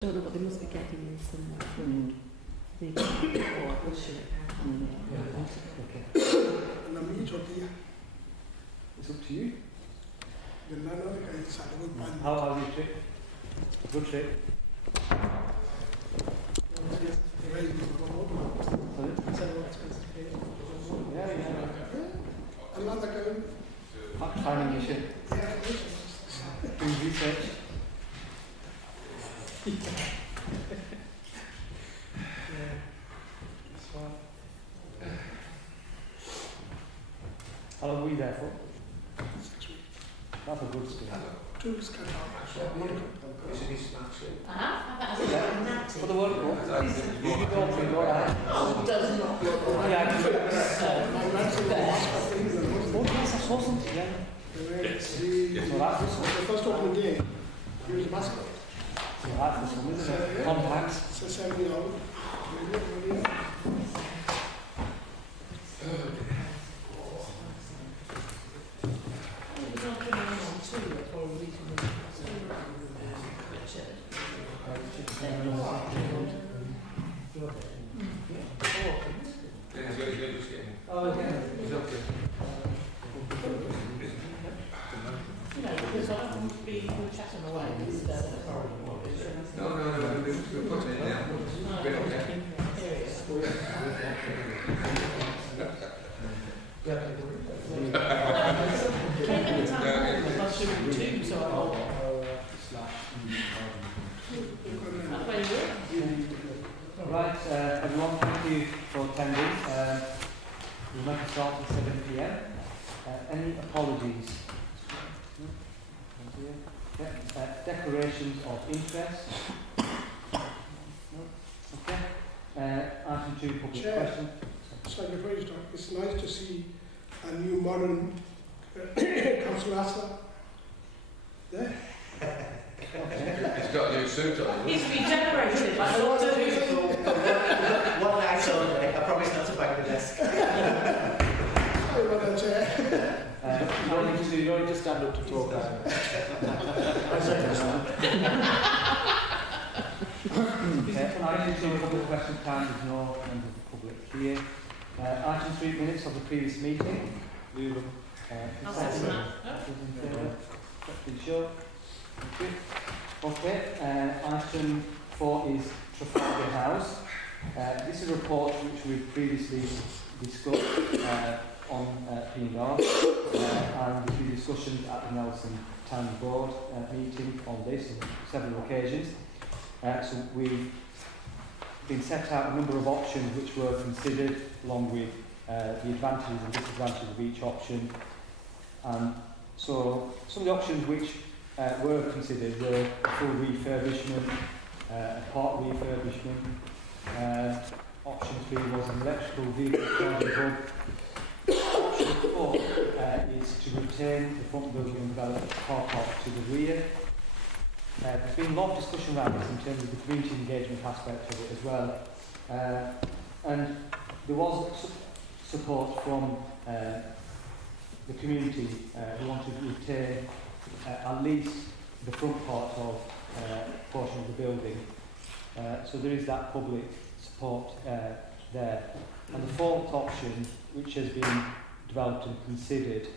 don't know what they must be getting in somewhere. Okay. It's up to you. How was your trip? Good trip. Finding your shit. Doing research. How long were you there for? 6 weeks. That's a good school. 2 weeks cut out. For the World Cup? You go for it, alright? Yeah, I can. Oh, yes, I saw something, yeah. The first opening day, he was a mascot. So that's the sum, isn't it? Contacts. So 70 hours. Right, everyone, thank you for attending. We're meant to start at 7 p.m. Any apologies? Yeah. Declarations of interest? No? Okay. Item 2, public Chair. question. Sorry, before you start, it's nice to see a new modern council asset there. He's got a new suit on. He's regenerated like a lot of people. One night only, I promise not to bang the desk. Sorry about that, Chair. You don't need to stand up to talk. I say this now. Item 2, public question time. There's no members of the public here. Item 3, minutes of the previous meeting. I'll second that. Pretty sure. Thank you. Okay, item 4 is Trafalgar House. This is a report which we've previously discussed on P&R, and there's been discussions at the Nelson Town Board meeting on this on several occasions. So we've been set out a number of options which were considered, along with the advantages and disadvantages of each option. So some of the options which were considered were a full refurbishment, a part refurbishment. Option 3 was an electrical vehicle charging hub. Option 4 is to retain the front building and develop a car park to the rear. There's been a lot of discussion around this in terms of the community engagement aspect of it as well. And there was support from the community who wanted to retain at least the front part of portion of the building. So there is that public support there. And the fourth option, which has been developed and considered,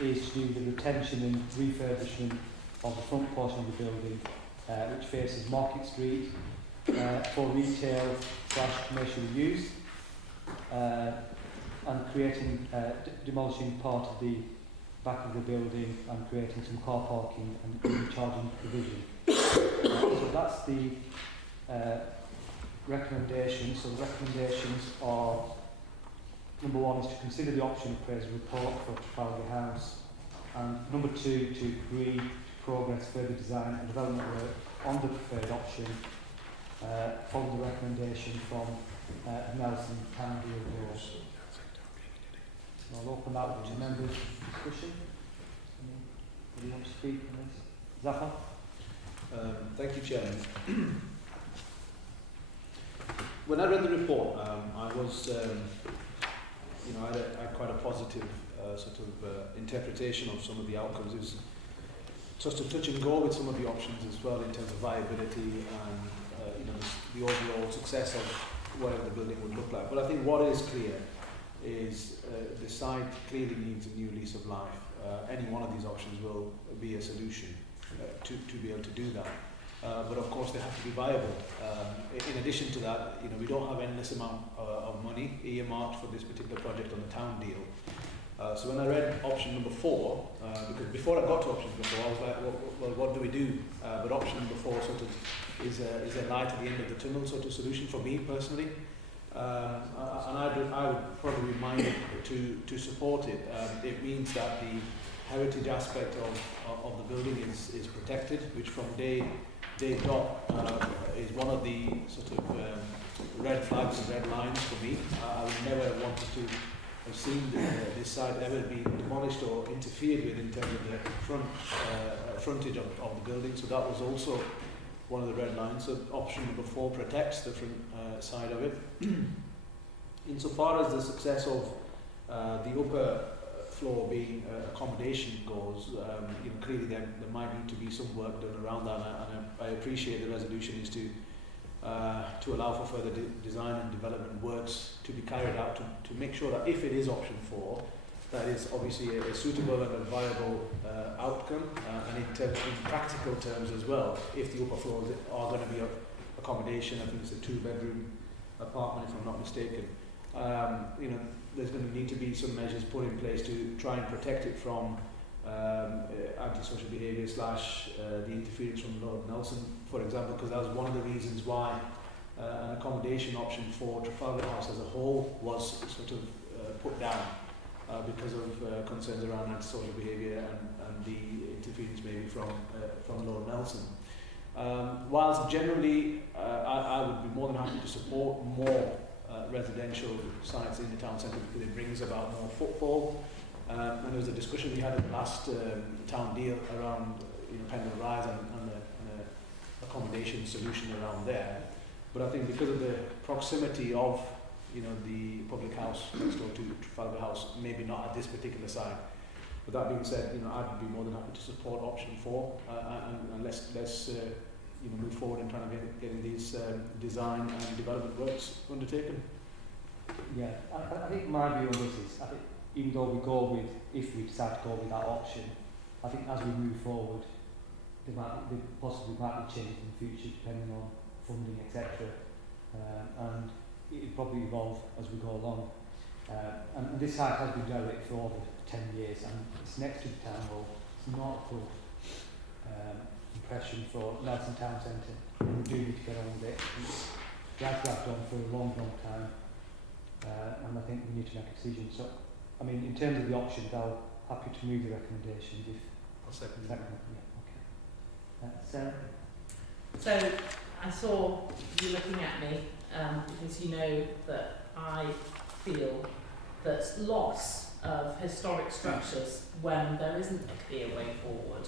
is to do the retention and refurbishment of the front portion of the building, which faces Market Street, for retail/commercial use, and creating, demolishing part of the back of the building and creating some car parking and charging provision. So that's the recommendations. So the recommendations are: number 1 is to consider the option appraisal report for Trafalgar House, and number 2 to agree to progress further design and development work on the preferred option, following the recommendation from Nelson Town Board. I'll open that up to members' discussion. Anybody want to speak on this? Zafar? Thank you, Chairman. When I read the report, I was, I had quite a positive sort of interpretation of some of the outcomes. just to touch and go with some of the options as well in terms of viability and the overall success of whatever the building would look like. But I think what is clear is the site clearly needs a new lease of life. Any one of these options will be a solution to be able to do that. But of course they have to be viable. In addition to that, we don't have endless amount of money earmarked for this particular project on the town deal. So when I read option number 4, because before I got to option number 4, I was like, well, what do we do? But option number 4 sort of is a light at the end of the tunnel sort of solution for me personally. And I would probably be minded to support it. It means that the heritage aspect of the building is protected, which from day dot is one of the sort of red flags and red lines for me. I would never wanted to have seen this site ever be demolished or interfered with in terms of the frontage of the building. So that was also one of the red lines. So option number 4 protects the front side of it. Insofar as the success of the upper floor being accommodation goes, clearly there might need to be some work done around that, and I appreciate the resolution is to allow for further design and development works to be carried out to make sure that if it is option 4, that is obviously a suitable and a viable outcome, and in practical terms as well, if the upper floors are going to be accommodation, I think it's a 2-bedroom apartment if I'm not mistaken, there's going to need to be some measures put in place to try and protect it from antisocial behaviour / the interference from Lord Nelson, for example, because that was one of the reasons why an accommodation option for Trafalgar House as a whole was sort of put down because of concerns around antisocial behaviour and the interference maybe from Lord Nelson. Whilst generally I would be more than happy to support more residential sites in the town centre because it brings about more footfall. And there was a discussion we had at the last town deal around Pendle Rise and the accommodation solution around there. But I think because of the proximity of the public house next door to Trafalgar House, maybe not at this particular site. But that being said, I'd be more than happy to support option 4 and let's move forward and trying to getting these design and development works undertaken. Yeah, I think my view on this is, I think even though if we decide to go with that option, I think as we move forward, there possibly might be changes in the future depending on funding, etc. And it'll probably evolve as we go along. And this site has been derelict for over 10 years, and it's next to the town hall. It's not a good impression for Nelson Town Centre. We do need to get on with it. We have to have done for a long time, and I think we need to make a decision. So, I mean, in terms of the options, I'm happy to move the recommendation if. I'll second Yeah, okay. Sarah? So I saw you looking at me because you know that I feel that loss of historic structures when there isn't a clear way forward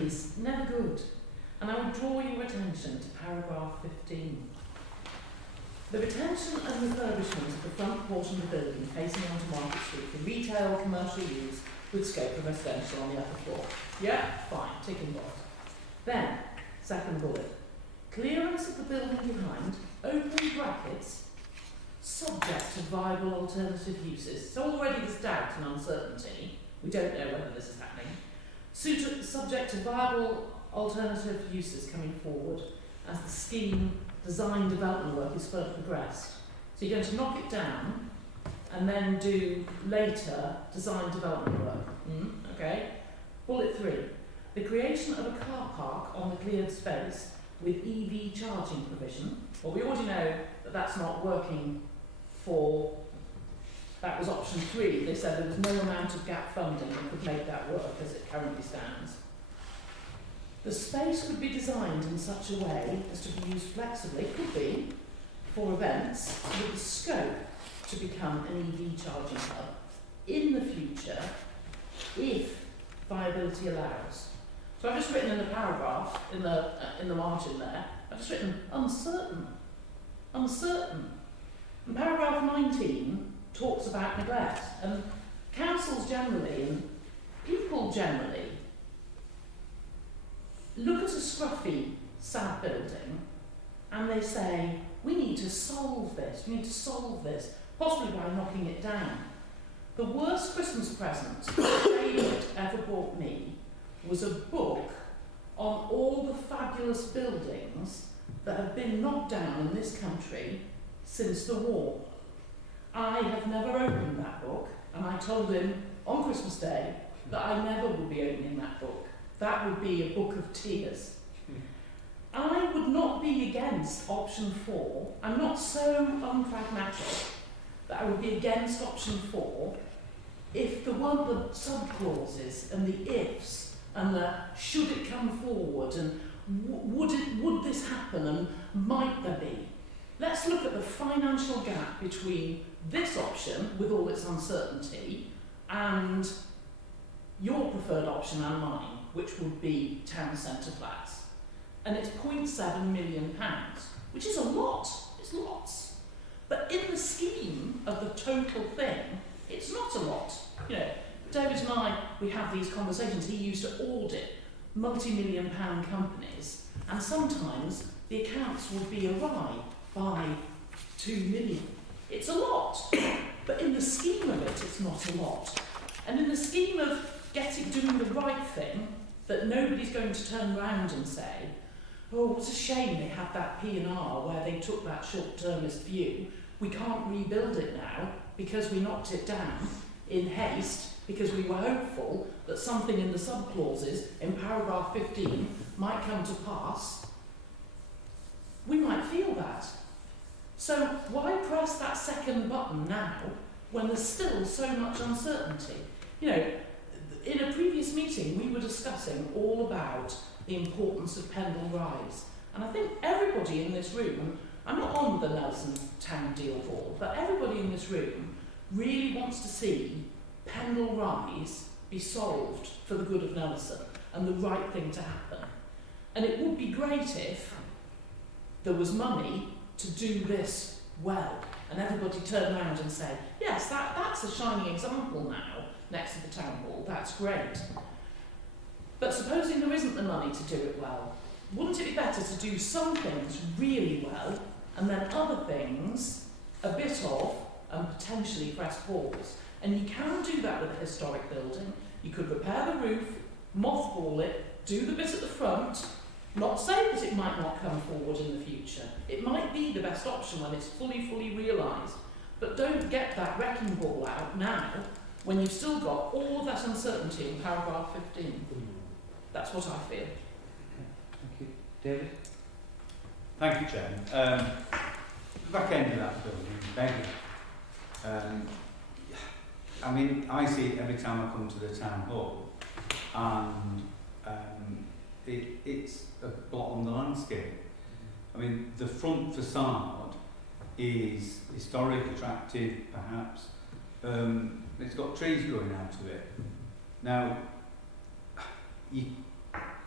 is never good. And I would draw your attention to paragraph 15. The retention and refurbishment of the front portion of the building facing onto Market Street for retail commercial use with scope of residential on the upper floor. Yeah, fine, ticking box. Then, second bullet. Clearance of the building behind, open brackets, subject to viable alternative uses. So already there's doubt and uncertainty. We don't know whether this is happening. Subject to viable alternative uses coming forward as the scheme design development work is further progressed. So you're going to knock it down and then do later design development work. Okay. Bullet 3. The creation of a car park on the cleared space with EV charging provision. Well, we already know that that's not working for, that was option 3. They said there was no amount of gap funding that could make that work as it currently stands. The space would be designed in such a way as to be used flexibly, could be, for events with the scope to become an EV charging hub in the future if viability allows. So I've just written in the paragraph, in the margin there, I've just written uncertain. Uncertain. And paragraph 19 talks about neglect. And councils generally and people generally look at a scruffy, sad building and they say, we need to solve this, possibly by knocking it down. The worst Christmas present David ever bought me was a book on all the fabulous buildings that have been knocked down in this country since the war. I have never opened that book, and I told him on Christmas Day that I never would be opening that book. That would be a book of tears. I would not be against option 4. I'm not so unpragmatic that I would be against option 4 if there weren't the sub-clauses and the ifs and the should it come forward and would this happen and might there be. Let's look at the financial gap between this option with all its uncertainty and your preferred option and mine, which would be town centre flats. And it's £0.7 million, which is a lot, it's lots. But in the scheme of the total thing, it's not a lot. You know, David and I, we have these conversations. He used to audit multi-million pound companies, and sometimes the accounts would be awry by 2 million. It's a lot, but in the scheme of it, it's not a lot. And in the scheme of doing the right thing, that nobody's going to turn around and say, oh, what a shame they had that P&R where they took that short-termist view. We can't rebuild it now because we knocked it down in haste because we were hopeful that something in the sub-clauses in paragraph 15 might come to pass. We might feel that. So why press that second button now when there's still so much uncertainty? You know, in a previous meeting we were discussing all about the importance of Pendle Rise. And I think everybody in this room, I'm not on the Nelson Town deal ball, but everybody in this room really wants to see Pendle Rise be solved for the good of Nelson and the right thing to happen. And it would be great if there was money to do this well, and everybody turned around and said, yes, that's a shining example now next to the town hall, that's great. But supposing there isn't the money to do it well, wouldn't it be better to do some things really well and then other things a bit of and potentially press pause? And you can do that with a historic building. You could repair the roof, mothball it, do the bit at the front, not say that it might not come forward in the future. It might be the best option when it's fully realised. But don't get that wrecking ball out now when you've still got all of that uncertainty in paragraph 15. That's what I feel. Thank you. David? Thank you, Chairman. The back end of that building, Begley. I mean, I see it every time I come to the town hall, and it's a blot on the landscape. I mean, the front facade is historic, attractive, perhaps. It's got trees growing out of it. Now,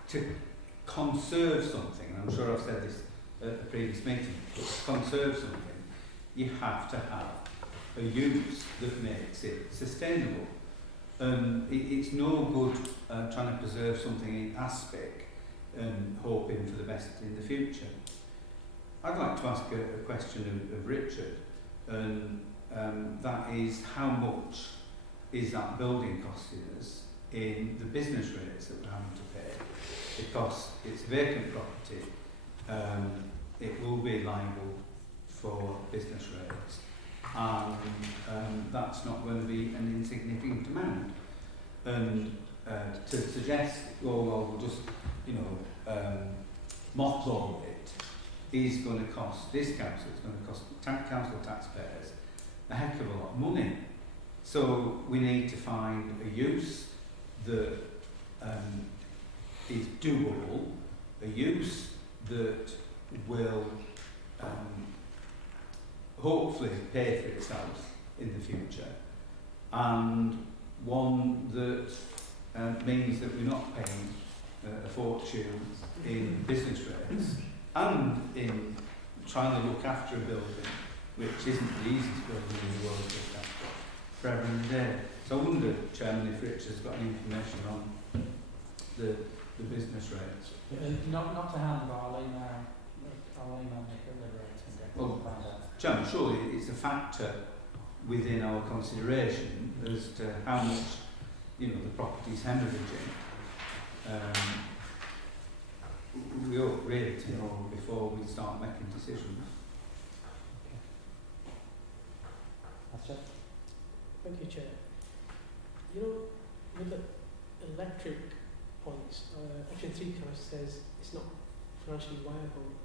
to conserve something, and I'm sure I've said this at the previous meeting, but to conserve something, you have to have a use that makes it sustainable. It's no good trying to preserve something in aspic and hoping for the best in the future. I'd like to ask a question of Richard, and that is, how much is that building costing us in the business rates that we're having to pay? Because it's vacant property, it will be liable for business rates, and that's not going to be an insignificant amount. And to suggest, oh well, we'll just, you know, mothball it, is going to cost this council, it's going to cost council taxpayers a heck of a lot of money. So we need to find a use that is doable, a use that will hopefully pay for itself in the future, and one that means that we're not paying a fortune in business rates and in trying to look after a building which isn't the easiest building in the world to look after forever and a day. So I wonder, Chairman, if Richard's got any information on the the business rates. Not to hand, but I'll email Nick at Liberator and get Well, find out. John, surely it's a factor within our consideration as to how much, you know, the property's hemorrhaging. We ought really to know before we start making decisions. That's it. Thank you, Chair. You know, with the electric points, option 3 kind of says it's not financially viable,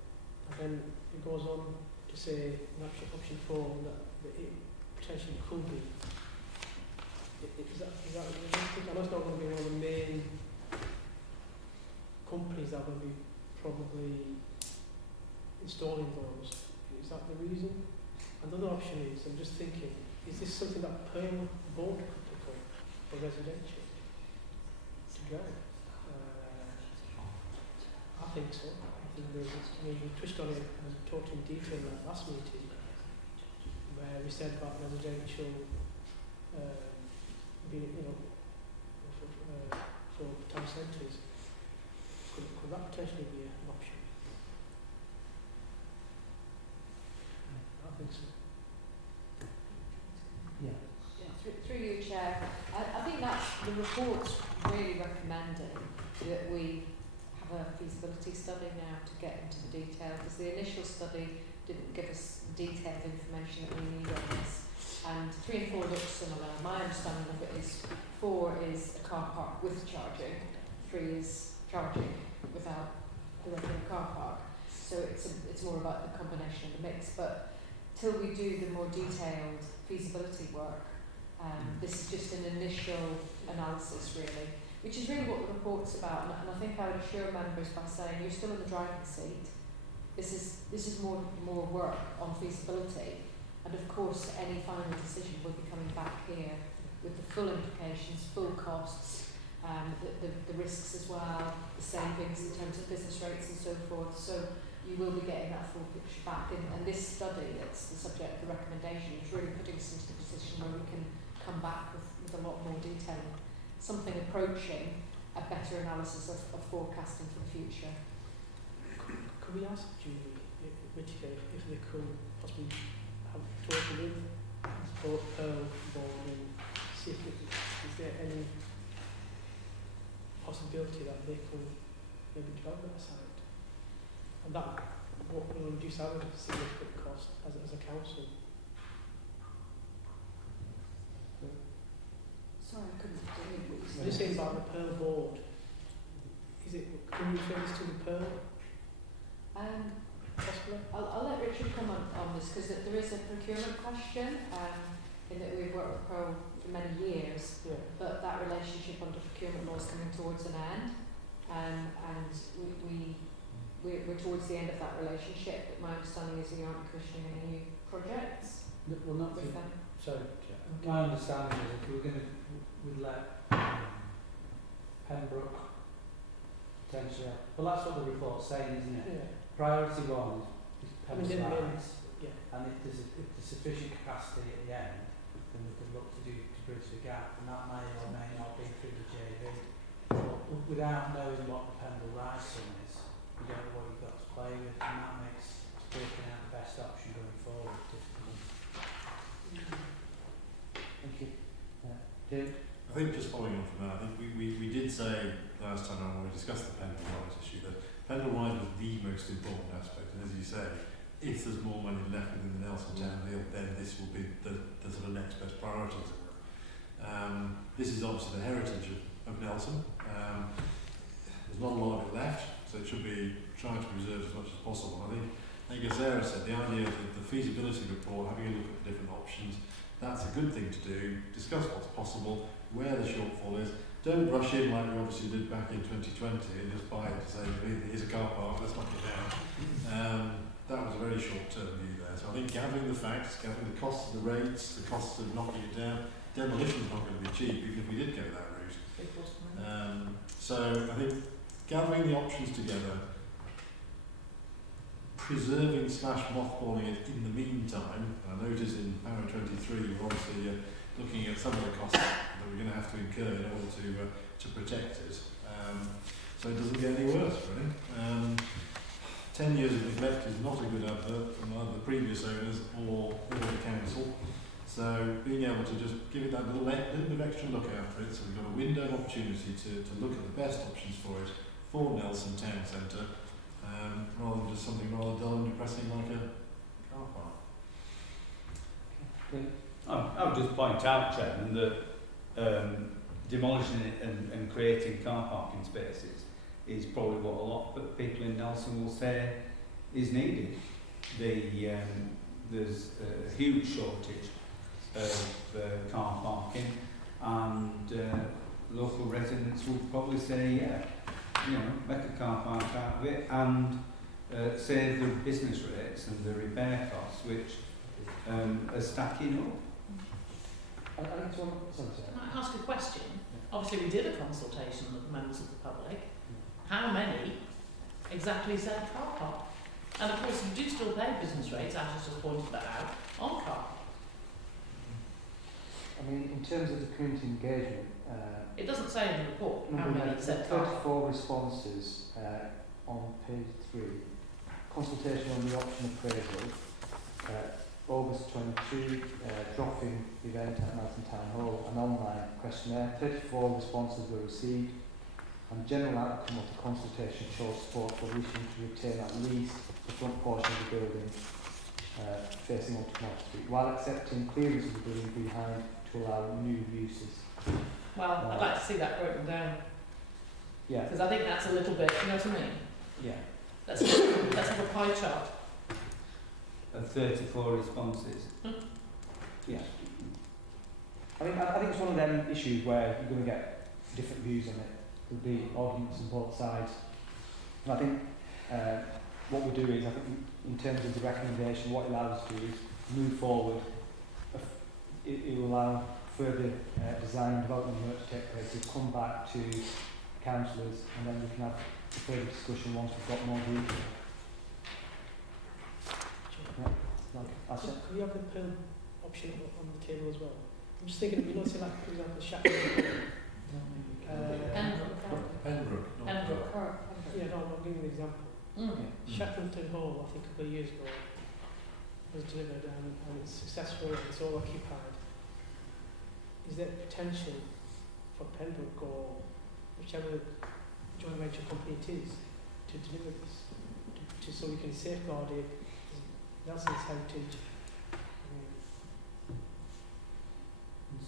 and then it goes on to say in option 4 that it potentially could be. Is that realistic? I know it's not going to be one of the main companies that will be probably installing those. Is that the reason? Another option is, I'm just thinking, is this something that Pendle board could pick up for residential to go? I think so. I think we touched on it and talked in detail in that last meeting where we said about residential being, you know, for town centres. Could that potentially be an option? I think so. Yeah. Through you, Chair, I think that's the report's really recommending that we have a feasibility study now to get into the detail, because the initial study didn't give us detailed information that we need on this. And 3 and 4 look similar. My understanding of it is 4 is a car park with charging, 3 is charging without the regular car park. So it's more about the combination of the mix. But till we do the more detailed feasibility work, this is just an initial analysis really, which is really what the report's about. And I think I would assure members by saying you're still in the driving seat. This is more work on feasibility, and of course any final decision will be coming back here with the full implications, full costs, the risks as well, the savings in terms of business rates and so forth. So you will be getting that full picture back. And this study that's the subject of the recommendation is really putting us into the position where we can come back with a lot more detail, something approaching a better analysis of forecasting for the future. Could we ask Julie, Whittaker, if they could possibly have talked with both Pearl board and see if is there any possibility that they could maybe develop that site, and that what will reduce our significant cost as a council. Sorry, I couldn't hear what you I'm said. just saying about the Pearl board. Is it? Can you refer this to the Pearl? Possibly. I'll let Richard come on this, because there is a procurement question in that we've worked with Pearl for many years, Yeah. but that relationship under procurement law is coming towards an end, and we're towards the end of that relationship. But my understanding is we aren't commissioning any new projects Well, not with them. So, my understanding is if we'd let Pembroke potentially, well that's what the report's saying, isn't it? Yeah. Priority 1 is Pembroke didn't mean- lines, Yeah. and if there's sufficient capacity at the end, then we could look to bridge the gap, and that may or may not be through the JV. But without knowing what the Pendle Rise sum is, you don't know what you've got to play with, and that makes working out the best option going forward difficult. Thank you. Duke? I think just following on from that, I think we did say last time when we discussed the Pendle Rise issue that Pendle Rise was the most important aspect, and as you say, if there's more money left within the Nelson Town deal, then this will be the sort of next best priority, as it were. This is obviously the heritage of Nelson. There's not a lot of it left, so it should be trying to preserve as much as possible. I think as Sarah said, the idea of the feasibility report, having a look at the different options, that's a good thing to do. Discuss what's possible, where the shortfall is. Don't rush in like we obviously did back in 2020 and just buy it to say, here's a car park, let's knock it down. That was a very short-term view there. So I think gathering the facts, gathering the costs of the rates, the costs of knocking it down, demolition's not going to be cheap even if we did go that route. So I think gathering the options together, preserving / mothballing it in the meantime. I notice in Power 23 we're obviously looking at some of the costs that we're going to have to incur in order to protect it. so it doesn't get any worse, really. 10 years of neglect is not a good advert from either the previous owners or the council. So being able to just give it that little bit of extra look after it, so we've got a window of opportunity to look at the best options for it for Nelson Town Centre, rather than just something rather dull and depressing like a car park. I would just point out, Chairman, that demolishing it and creating car parking spaces is probably what a lot of people in Nelson will say is needed. There's a huge shortage of car parking, and local residents would probably say, yeah, make a car park out of it and save the business rates and the repair costs, which are stacking up. I think it's one, sorry, Can I ask a question? Obviously, we did a consultation with members of the public. How many exactly said car park? And of course, you do still pay business rates, Ash has just pointed that out, on car. I mean, in terms of the community engagement, It doesn't say in the report how many said car park. 34 responses on page 3. Consultation on the option appraisal. August 22, drop-in event at Nelson Town Hall, an online questionnaire. 34 responses were received, and general outcome of the consultation shows support for wishing to retain at least the front portion of the building facing onto North Street, while accepting clearance of the building behind to allow new uses. Well, I'd like to see that broken down, Yeah, because I think that's a little bit, you know what I mean? yeah. Let's have a pie chart. Of 34 responses. Yeah. I mean, I think it's one of them issues where you're going to get different views on it. There'll be arguments on both sides. And I think what we do is, I think in terms of the recommendation, what it allows us to do is move forward. It will allow further design and development work to take place. We'll come back to councillors, and then we can have a further discussion once we've got more detail. That's it. Could we have the Pendle option on the table as well? I'm just thinking, say like, for example, Shackleton. Pembroke, not Pembroke. Perth. Yeah, no, I'm giving an example. Shackleton Hall, I think a couple of years ago, was delivered and it's successful and it's all occupied. Is there potential for Pembroke or whichever joint venture company it is to deliver this, so we can safeguard it, Nelson's heritage,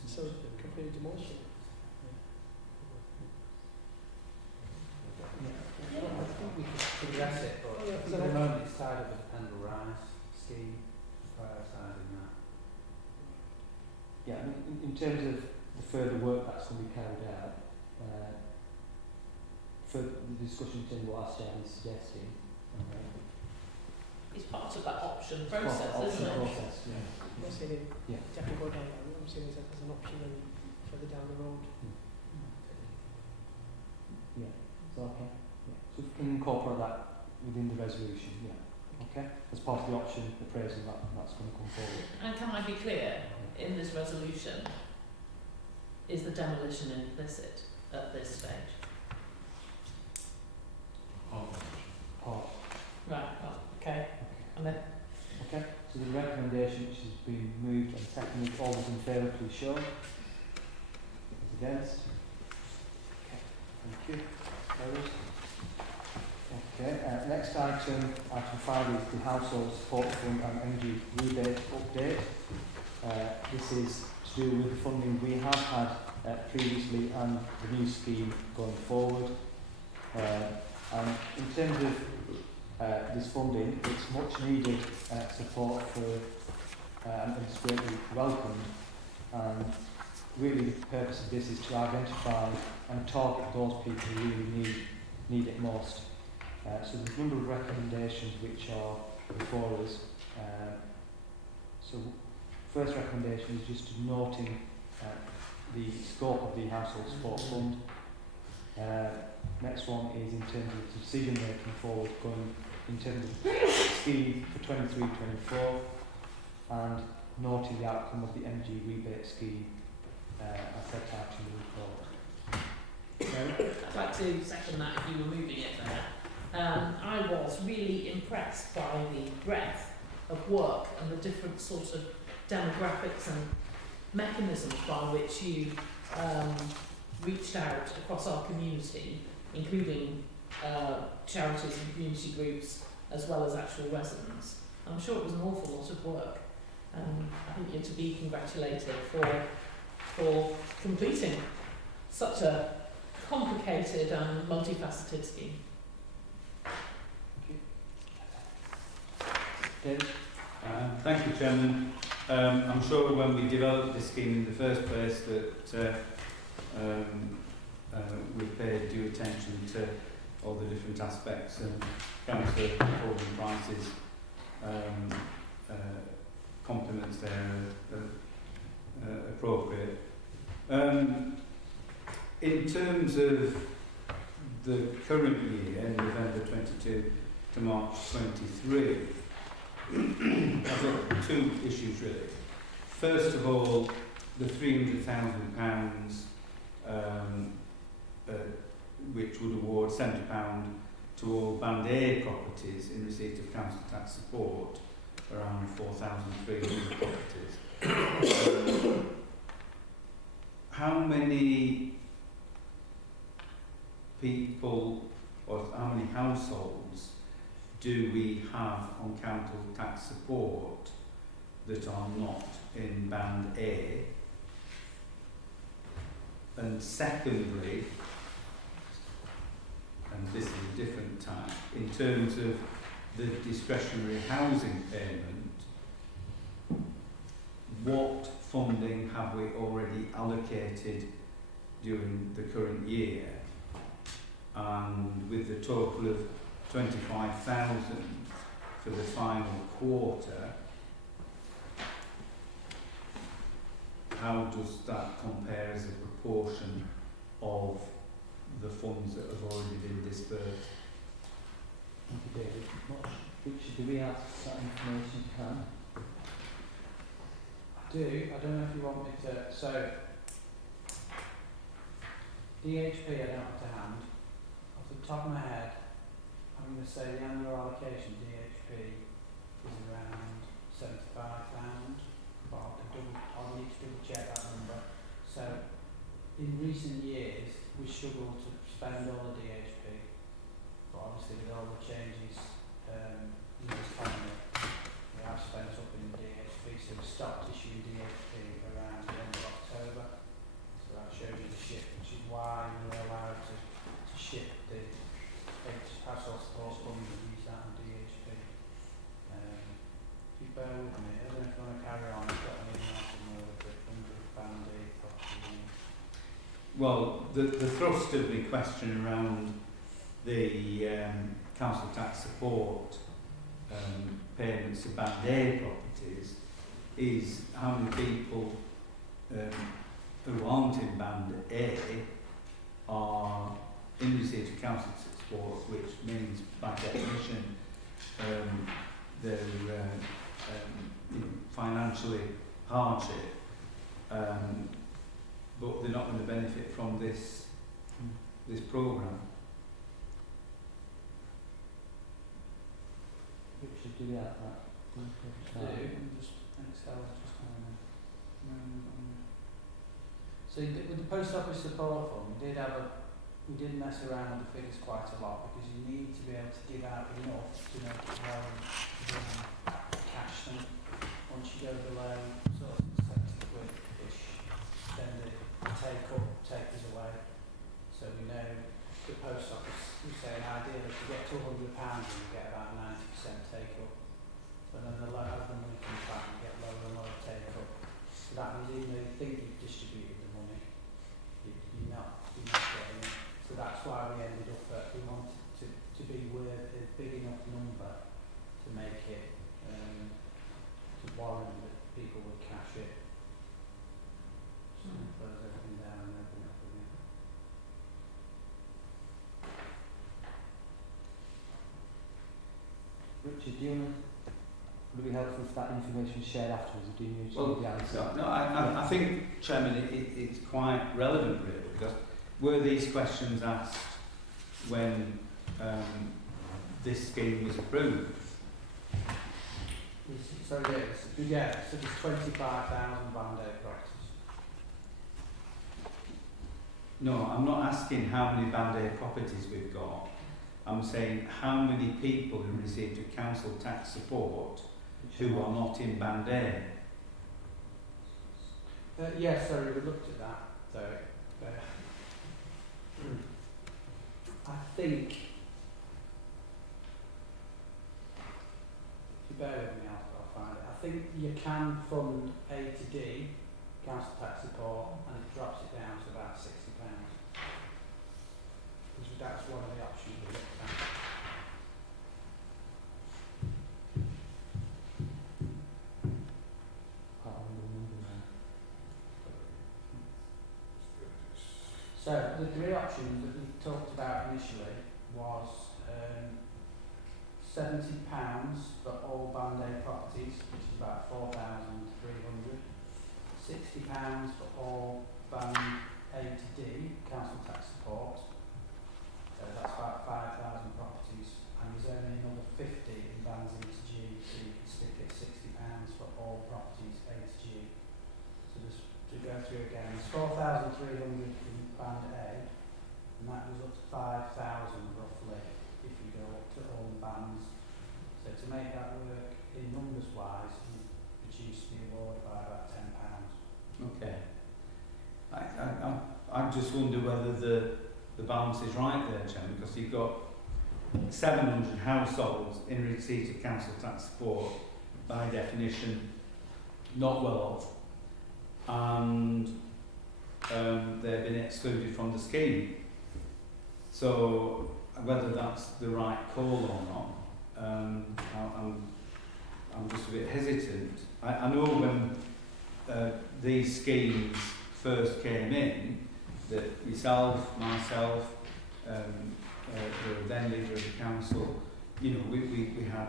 so completely demolish it? I think we could progress it, but Yeah, at the moment it's tied up with the Pendle Rise scheme, prioritising that. Yeah, I mean, in terms of the further work that's going to be carried out, for the discussion in what Ash is suggesting, It's part of that option it's part of process, the isn't option it? process, yeah. I'm not saying it Yeah. definitely go down that route, I'm saying it's as an option and further down the road. Yeah, is that okay? Yeah. So we can incorporate that within the resolution, yeah. Okay? As part of the option appraisal that's going to come forward. And can I be clear, in this resolution, is the demolition implicit at this stage? Part. Right, well, okay. And then, Okay, so the recommendation which has been moved and seconded, all those in favour please show. Those against? Okay, thank you. Carries. Okay, next item 5 is the Household Support Fund and Energy Rebate Update. This is to do with the funding we have had previously and the new scheme going forward. And in terms of this funding, it's much needed support for and it's greatly welcomed, and really the purpose of this is to identify and target those people who really need it most. So there's a number of recommendations which are before us. So first recommendation is just noting the scope of the Household Support Fund. Next one is in terms of decision making forward, going in terms of scheme for 23-24, and noting the outcome of the energy rebate scheme as set out in the report. I'd like to second that if you were moving it there. I was really impressed by the breadth of work and the different sorts of demographics and mechanisms by which you reached out across our community, including charities and community groups, as well as actual residents. I'm sure it was an awful lot of work. I think you're to be congratulated for completing such a complicated and multifaceted scheme. David? Thank you, Chairman. I'm sure when we developed this scheme in the first place that we paid due attention to all the different aspects and council holding prices, compliments there are appropriate. In terms of the current year, November 22 to March 23, I've got two issues really. First of all, the £300,000 which would award £70 to all Band A properties in receipt of council tax support, around 4,300 properties. How many people or how many households do we have on council tax support that are not in Band A? And secondly, and this is a different type, in terms of the discretionary housing payment, what funding have we already allocated during the current year? And with the total of 25,000 for the final quarter, how does that compare as a proportion of the funds that have already been disbursed? Thank you, David. Richard, do we have that information to hand? I do. I don't know if you want me to. So, DHP I don't have to hand. Off the top of my head, I'm going to say the annual allocation DHP is around 75,000. But I'll need to double check that number. So, in recent years, we struggled to spend all the DHP. But obviously, with all the changes in the economy, we have spent up in the DHP. So, we stopped issuing DHP around the end of October. So, that shows you the shift, which is why we were allowed to shift the household support fund and use that on DHP. If you bear with me, I don't know if you want to carry on. I've got an email somewhere with the 100 Band A property. Well, the thrust of the question around the council tax support payments to Band A properties is how many people who aren't in Band A are in receipt of council support, which means by definition they're financially hardship, but they're not going to benefit from this programme. Richard, do we have that? So with the post office support fund, we did mess around with the figures quite a lot because you need to be able to give out enough to make it well cash. And once you go below sort of 70 quid-ish, then the take-up tapers away. So we know the post office, we say ideally if you get to £100 you get about 90% take-up. But then the lower the money comes back, you get lower and lower take-up. So that means even though you think you've distributed the money, you're not getting it. So that's why we ended up that we wanted to be worth a big enough number to make it to warrant that people would cash it. So close everything down and open up again. Richard, do you want to, would it be helpful if that information is shared afterwards, or do you need to Well, know the answer? no, I think, Chairman, it's quite relevant really, because were these questions asked when this scheme was approved? So there's 25,000 Band Aid properties. No, I'm not asking how many Band Aid properties we've got. I'm saying how many people who received a council tax support who are not in Band Aid. Yes, sorry, we looked at that, though. I think, if you bear with me, I'll find it. I think you can fund A to D, council tax support, and it drops it down to about £60. Which that's one of the options we looked at. So the three options that we talked about initially was £70 for all Band Aid properties, which is about 4,300. £60 for all Band A to D, council tax support. That's about 5,000 properties, and there's only another 50 in Bands E to G, so you can stick at £60 for all properties A to G. So just to go through again, it's 4,300 in Band A, and that goes up to 5,000 roughly if you go up to all the bands. So to make that work in numbers wise, you reduce the award by about £10. Okay. I just wonder whether the balance is right there, Chairman, because you've got 700 households in receipt of council tax support, by definition not well off, and they've been excluded from the scheme. So whether that's the right call or not, I'm just a bit hesitant. I know when these schemes first came in, that yourself, myself, the then leader of the council, you know, we had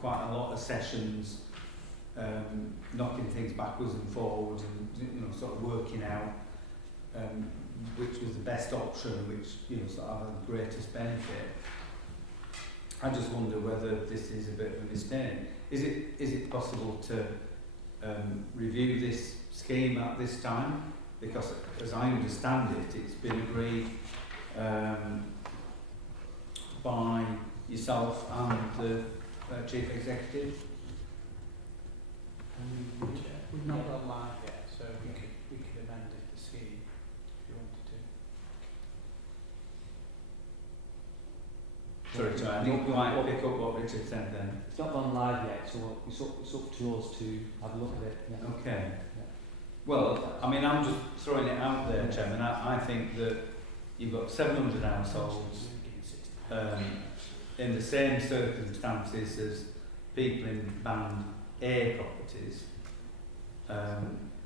quite a lot of sessions, knocking things backwards and forwards, and you know, sort of working out which was the best option, which you know, sort of had the greatest benefit. I just wonder whether this is a bit of a mistake. Is it possible to review this scheme at this time? Because as I understand it, it's been agreed by yourself and the Chief Executive. We've not gone live yet, so we could amend the scheme if you wanted to. Sorry, I didn't quite pick up what Richard said then. It's not gone live yet, so it's up to us to have a look at it. Yeah. Okay. Yeah. Well, I mean, I'm just throwing it out there, Chairman. I think that you've got 700 households in the same circumstances as people in Band A properties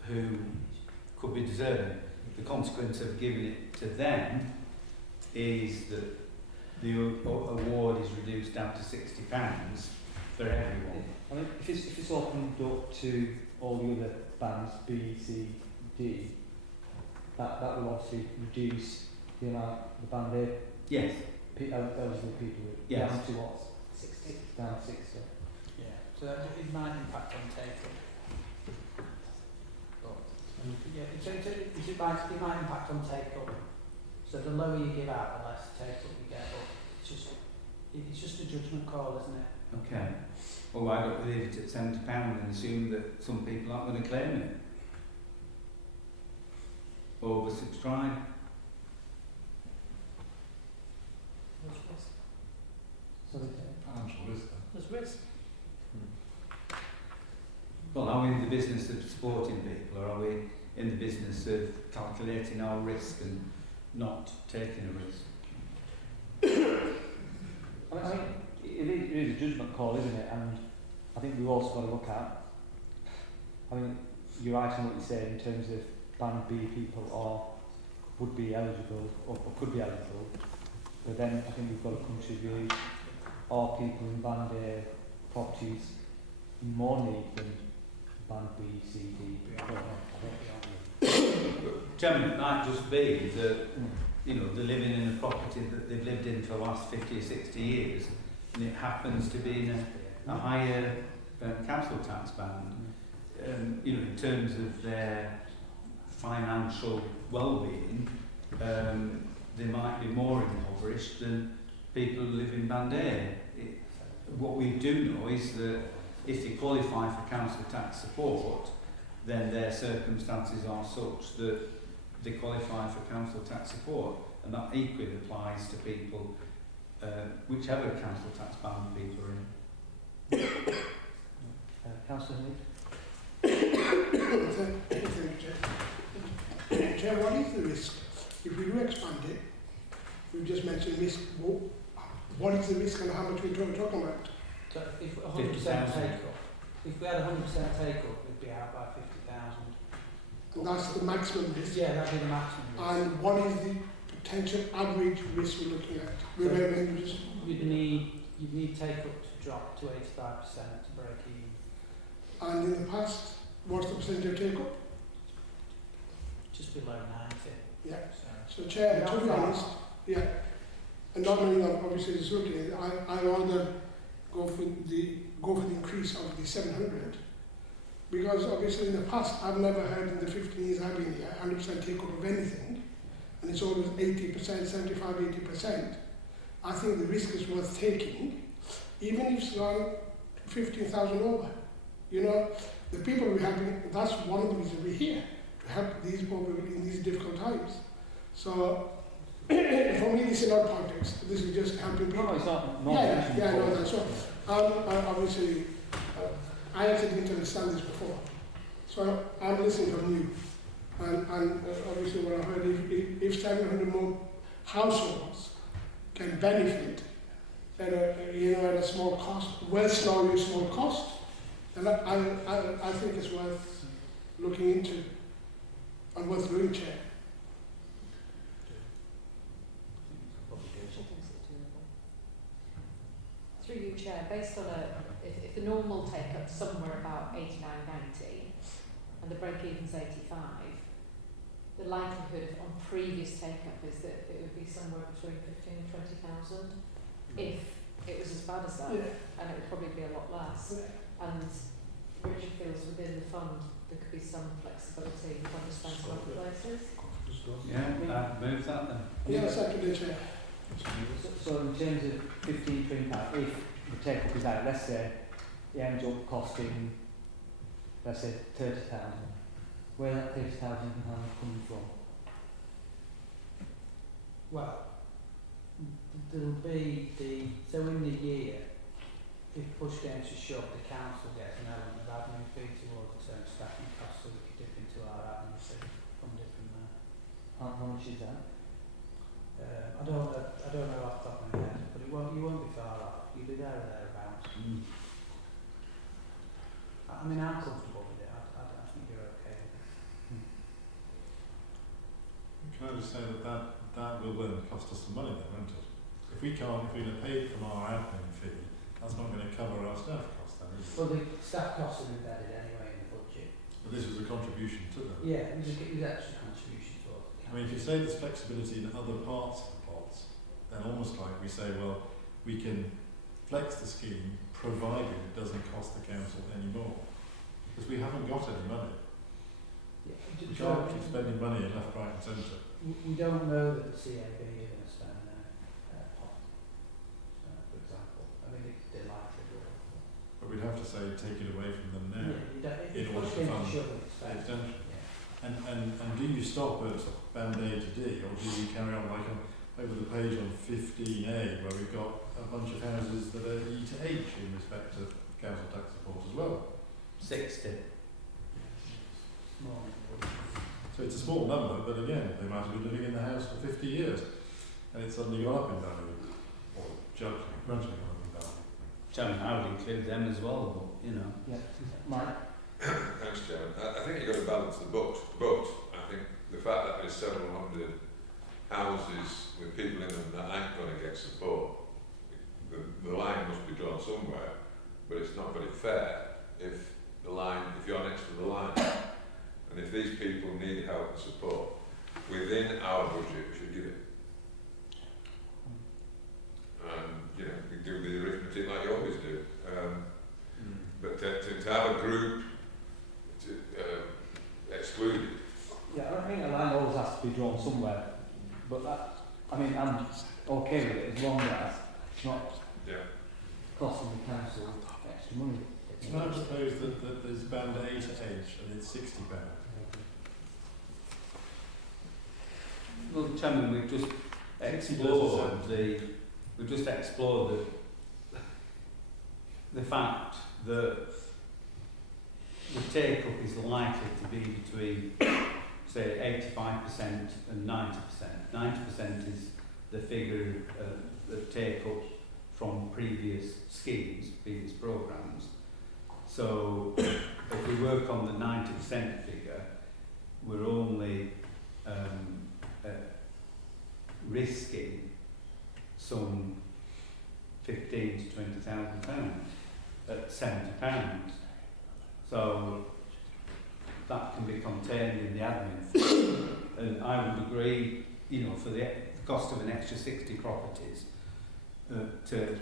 who could be deserving. The consequence of giving it to them is that the award is reduced down to £60 for everyone. I mean, if it's opened up to all the other bands, B, C, D, that will obviously reduce the amount the Band A Yes. eligible people Yes. down to what? 60. Down to 60. Yeah, so that it might impact on take-up. Yeah, it might impact on take-up. So the lower you give out, the less take-up you get. But it's just a judgment call, isn't it? Okay. Well, why don't we leave it at £70 and assume that some people aren't going to claim it? Oversubscribe. Financial risk. There's risk. Well, are we in the business of supporting people, or are we in the business of calculating our risk and not taking a risk? I mean, it is a judgment call, isn't it? And I think we've also got to look at, I mean, you're right in what you say in terms of Band B people would be eligible or could be eligible, but then I think we've got to contribute are people in Band A properties in more need than Band B, C, D. Chairman, it might just be that you know, they're living in a property that they've lived in for the last 50 or 60 years, and it happens to be in a higher council tax band. You know, in terms of their financial well-being, they might be more impoverished than people who live in Band A. What we do know is that if they qualify for council tax support, then their circumstances are such that they qualify for council tax support, and that equally applies to people, whichever council tax band people are in. Councillor Heath? Chair, what is the risk? If we do expand it, we just mentioned risk, what is the risk and how much we're talking about? So if 100% take up, if we had 100% take up, we'd be out by 50,000. And that's the maximum risk. Yeah, that'd be the maximum risk. And what is the potential average risk we're looking at? You'd need take up to drop to 85% to break even. And in the past, what's the percentage of take up? Just below 90. Yeah. So So Chair, to be honest, yeah, and not many of obviously is looking, I rather go for the increase of the 700, because obviously in the past I've never heard in the 15 years I've been here 100% take up of anything, and it's always 80%, 75, 80%. I think the risk is worth taking, even if it's gone 15,000 over. You know, the people we have, that's one of the reasons we're here, to help these people in these difficult times. So, for me, this is not politics. This is just helping people. No, it's not. No, that's right. Obviously, I actually didn't understand this before. So I'm listening from you. And obviously what I heard, if 700 more households can benefit at a small cost, well scenario small cost, then I think it's worth looking into and worth doing, Chair. Through you, Chair, based on if the normal take-up somewhere about 89, 90, and the break-even's 85, the likelihood on previous take-up is that it would be somewhere between 15 and 20,000 if it was as bad as that, and it would probably be a lot less. And Richard feels within the fund there could be some flexibility in other spend some other places. Yeah, move that then. Yeah, second, Chair. So in terms of 15, 20 pounds, if the take-up is out, let's say it ends up costing, let's say 30,000, where that 30,000 coming from? Well, there'll be so in the year, if push comes to shove, the council gets an element of admin fee towards its own staffing costs, so we could dip into our admin fee from different there. How much is that? I don't know off the top of my head, but you won't be far off. You'll be there or thereabouts. I mean, I'm comfortable with it. I think you're okay with it. Can I just say that will then cost us some money then, won't it? If we're going to pay from our admin fee, that's not going to cover our staff costs then, is it? Well, the staff costs are embedded anyway in the budget. But this was a contribution to them. Yeah, it was extra contribution towards the I mean, if you say there's flexibility in other parts of the pots, then almost like we say, well, we can flex the scheme provided it doesn't cost the council any more. Because we haven't got any money. Yeah, We can't keep spending money left, right and centre. we don't know that the CAB are going to spend their pot, for example. I mean, they're likely to. But we'd have to say, take it away from them now. In order to fund the extension. And do you stop at band A to D, or do you carry on like over the page on 15A, where we've got a bunch of houses that are E to H in respect of council tax support as well? 60. Small. So it's a small number, but again, they might have been living in the house for 50 years, and it's suddenly gone up in value, or gradually gone up in value. I would include them as well, but, you know. Yeah. Mike? Thanks, Chairman. I think you've got to balance the books, but I think the fact that there's several hundred houses with people in them that aren't going to get support, the line must be drawn somewhere, but it's not very fair if you're next to the line, and if these people need help and support, within our budget we should give it. group excluded. Yeah, I think a line always has to be drawn somewhere, but that, I mean, I'm okay with it as long as it's not Yeah. costing the council extra money. Can I propose that there's band A to H and it's £60? Well, Chairman, we've just explored the fact that the take-up is likely to be between, say, 85% and 90%. 90% is the figure of take-up from previous schemes, previous programmes. So if we work on the 90% figure, we're only risking some £15,000 to £20,000 at £70. So that can be contained in the admin fee. And I would agree, you know, for the cost of an extra 60 properties to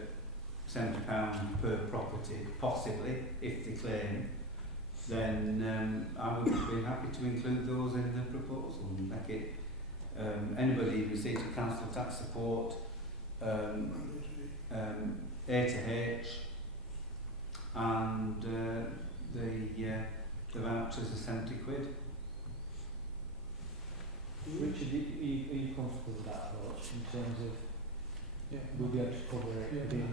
£70 per property, possibly, if they claim, then I would be happy to include those in the proposal and make it anybody in receipt of council tax support, A to H, and the vouchers are £70. Richard, are you comfortable with that approach in terms of we'll be able to cover it within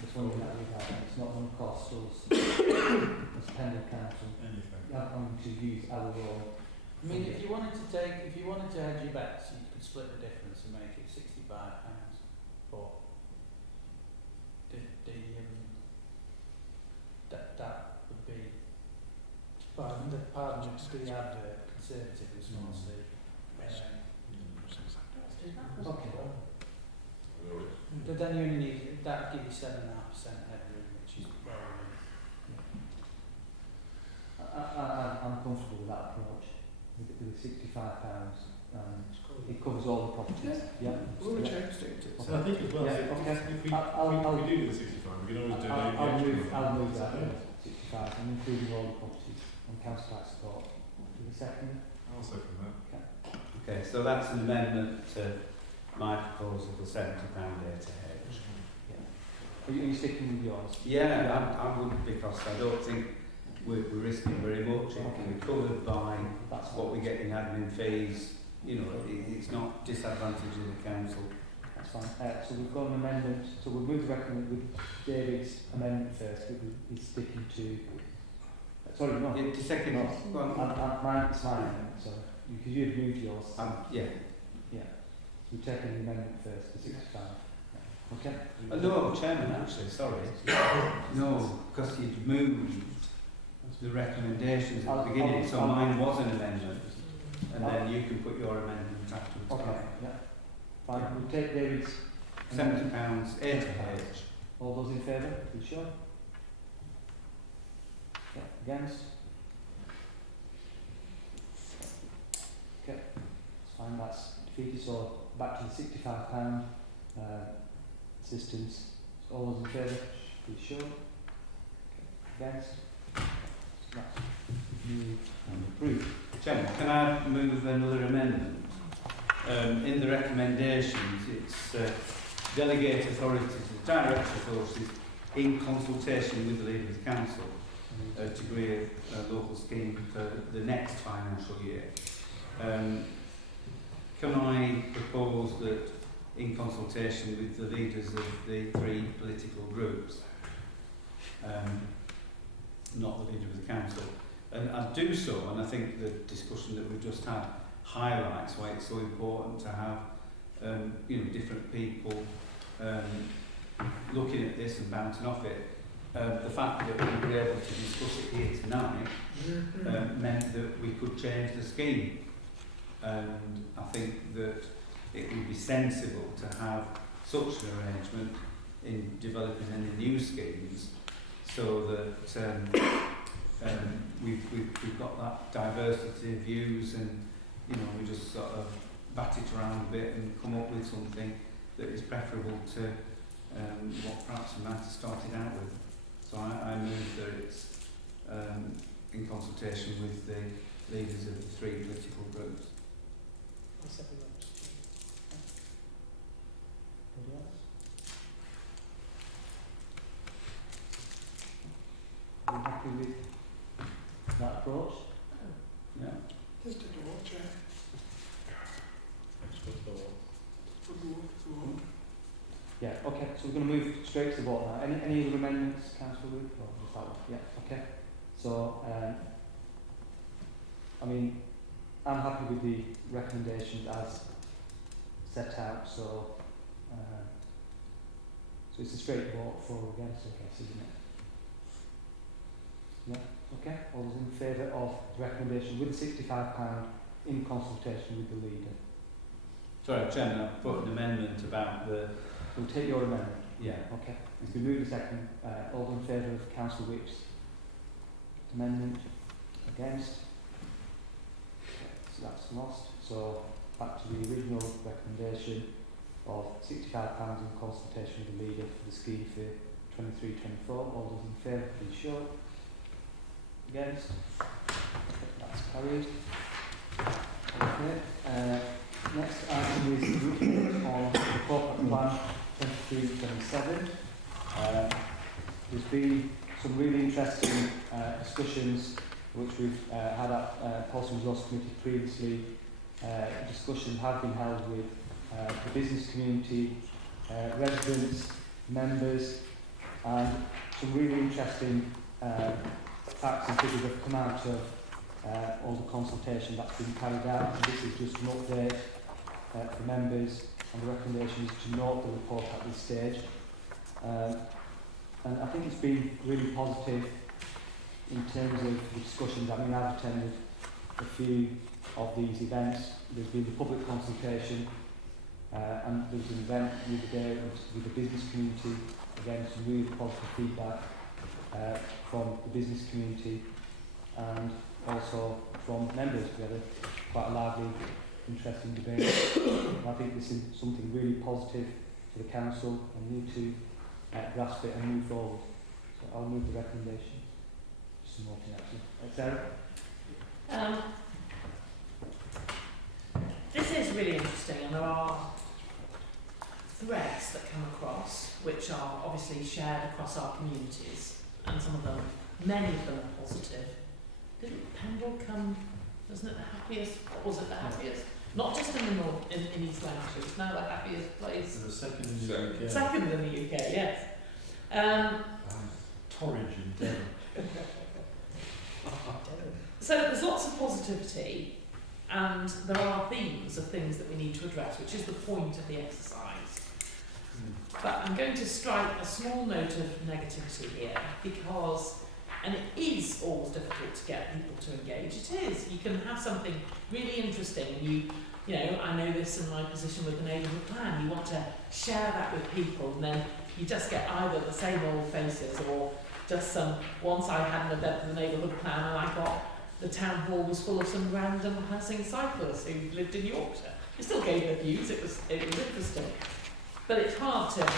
the funding that we have, and it's not going to cost us as Pendle Council having to use our own. I mean, if you wanted to hedge your bets, you could split the difference and make it £65. But that would be, pardon the advert, conservative responsive. Okay. But then you only need, that would give you 7.5% headroom, which is well I'm comfortable with that approach. With £65, it covers all the properties. Yeah. We'll check. So I think as well, Yeah, okay. if we do the 65, we can always donate the extra. I'll move that to 65, and including all the properties on council tax support. To the second. I'll second that. Okay, so that's an amendment to my proposal for £70 A to H. Are you sticking with yours? Yeah, I wouldn't, because I don't think we're risking very much. It can be covered by That's what we get in admin fees. You know, it's not disadvantaging the council. That's fine. So we've got an amendment. So we'll move the recommend with David's amendment first. He's sticking to. Sorry, no. Yeah, the second No. one. Mine's mine. So because you've moved yours. Yeah. Yeah. So we're taking the amendment first to 65. Okay. No, Chairman, actually, sorry. No, because you'd moved the recommendations at the beginning, so mine was an amendment, and then you can put your amendment afterwards. Okay. Yeah. Fine. We'll take David's £70 A to H. All those in favour? You sure? Yeah. Against? Okay. It's fine. That's defeated. So back to the £65 assistance. All those in favour? You sure? Okay. Against? So that's moved and approved. Chairman, can I move another amendment? In the recommendations, it's delegate authority to the director forces in consultation with the leader of the council to agree a local scheme for the next financial year. Can I propose that in consultation with the leaders of the three political groups, not the leader of the council, and I do so, and I think the discussion that we've just had highlights why it's so important to have different people looking at this and bouncing off it. The fact that we were able to discuss it here tonight meant that we could change the scheme, and I think that it would be sensible to have such an arrangement in developing any new schemes, so that we've got that diversity of views, and we just sort of bat it around a bit and come up with something that is preferable to what perhaps we might have started out with. So I move that it's in consultation with the leaders of the 3 political groups. I'll second that, Mr. Chairman. Anybody else? Are you happy with that approach? Yeah. Just take a vote, Chair. Just go to the wall. Yeah, okay, so we're going to move straight to the vote now. Any other amendments, Councillor Luke? Or just that one? Yeah, okay. So, I mean, I'm happy with the recommendations as set out, so so it's a straight vote for or against, I guess, isn't it? Yeah, okay. All those in favour of the recommendation with £65 in consultation with the leader? Sorry, Chairman, I've put an amendment about the... We'll take your amendment. Yeah. Okay. It's been moved a second. All in favour of Councillor Whip's amendment? Against? Okay, so that's lost. So back to the original recommendation of £65 in consultation with the leader for the scheme for 23-24. All those in favour, please show. Against? Okay, that's carried. Okay. Next item is looking on the corporate plan 23-27. There's been some really interesting discussions which we've had at Policy and Resource Committee previously. Discussions have been held with the business community, residents, members, and some really interesting facts and figures have come out of all the consultation that's been carried out. And this is just an update for members, and the recommendation is to note the report at this stage. And I think it's been really positive in terms of the discussions. I mean, I've attended a few of these events. There's been the public consultation, and there was an event the other day with the business community. Again, some really positive feedback from the business community and also from members. We had quite a lively, interesting debate. I think this is something really positive for the council, and we need to grasp it and move forward. So I'll move the recommendation. Just some more thing actually. Sarah? This is really interesting, and there are threads that come across which are obviously shared across our communities, and some of them, many of them are positive. Didn't Pendle come, wasn't it the happiest, what was it the happiest? Not just in the north, in East Lancashire, it's now the happiest place. So the second in the UK. Second in the UK, yes. Torridge in Devon. So there's lots of positivity, and there are themes of things that we need to address, which is the point of the exercise. But I'm going to strike a small note of negativity here, because, and it is always difficult to get people to engage. It is. You can have something really interesting, and you know, I know this in my position with the neighbourhood plan. You want to share that with people, and then you just get either the same old faces or just some. Once I had an event for the neighbourhood plan, and I got the town hall was full of some random passing cyclists who lived in Yorkshire. They still gave their views. It was interesting, but it's hard to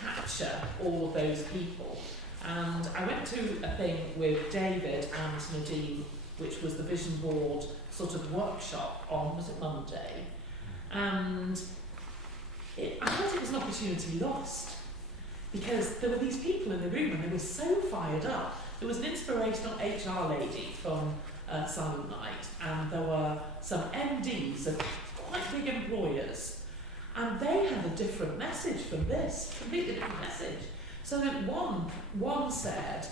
capture all of those people. And I went to a thing with David and Nadine, which was the vision board sort of workshop on, was it Monday? And I thought it was an opportunity lost, because there were these people in the room and they were so fired up. There was an inspirational HR lady from Silent Night, and there were some MDs of quite big employers, and they had a different message from this, completely different message. So that one said,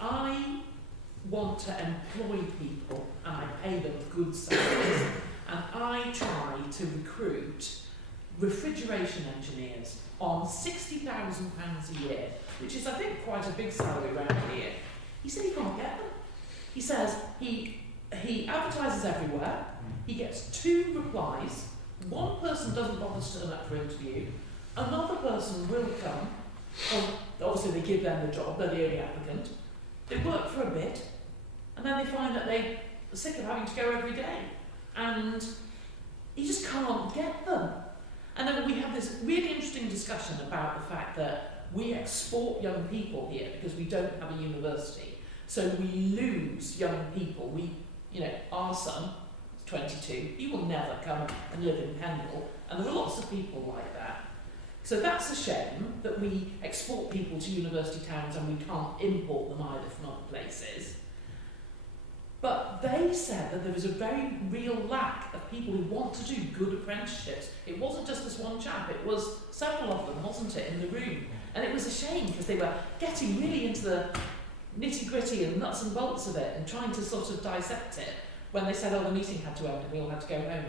I want to employ people and I pay them good salaries, and I try to recruit refrigeration engineers on £60,000 a year, which is, I think, quite a big salary around here. He said he can't get them. He says he advertises everywhere, he gets 2 replies, one person doesn't bother to turn up for interview, another person will come. Obviously they give them the job, they're the only applicant. They work for a bit, and then they find that they're sick of having to go every day. And you just can't get them. And then we have this really interesting discussion about the fact that we export young people here because we don't have a university. So we lose young people. Our son is 22, he will never come and live in Pendle, and there are lots of people like that. So that's a shame that we export people to university towns and we can't import them either from other places. But they said that there was a very real lack of people who want to do good apprenticeships. It wasn't just this one chap, it was several of them, wasn't it, in the room? And it was a shame because they were getting really into the nitty-gritty and nuts and bolts of it and trying to sort of dissect it when they said, oh, the meeting had to end and we all had to go home.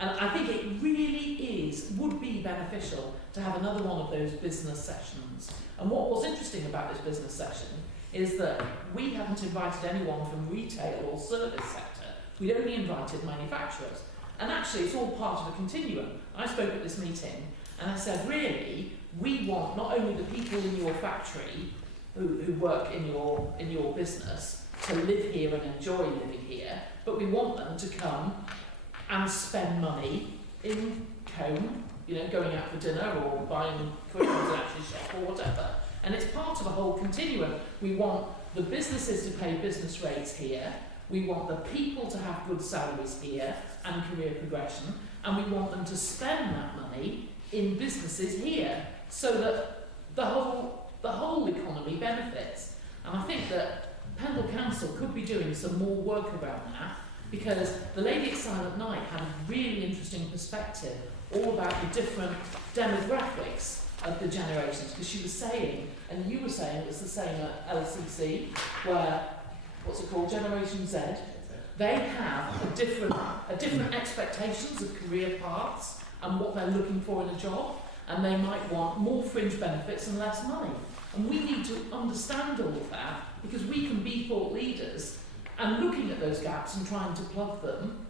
And I think it really would be beneficial to have another one of those business sessions. And what was interesting about this business session is that we haven't invited anyone from retail or service sector. We'd only invited manufacturers. And actually, it's all part of a continuum. I spoke at this meeting and I said, really, we want not only the people in your factory who work in your business to live here and enjoy living here, but we want them to come and spend money in Combe, going out for dinner or buying food and actually shop or whatever. And it's part of a whole continuum. We want the businesses to pay business rates here, we want the people to have good salaries here and career progression, and we want them to spend that money in businesses here so that the whole economy benefits. And I think that Pendle Council could be doing some more work around that, because the lady at Silent Night had a really interesting perspective all about the different demographics of the generations, because she was saying, and you were saying it's the same at LCC, where, what's it called, Generation Z, they have a different expectations of career paths and what they're looking for in a job, and they might want more fringe benefits and less money. And we need to understand all of that, because we can be thought leaders and looking at those gaps and trying to plug them.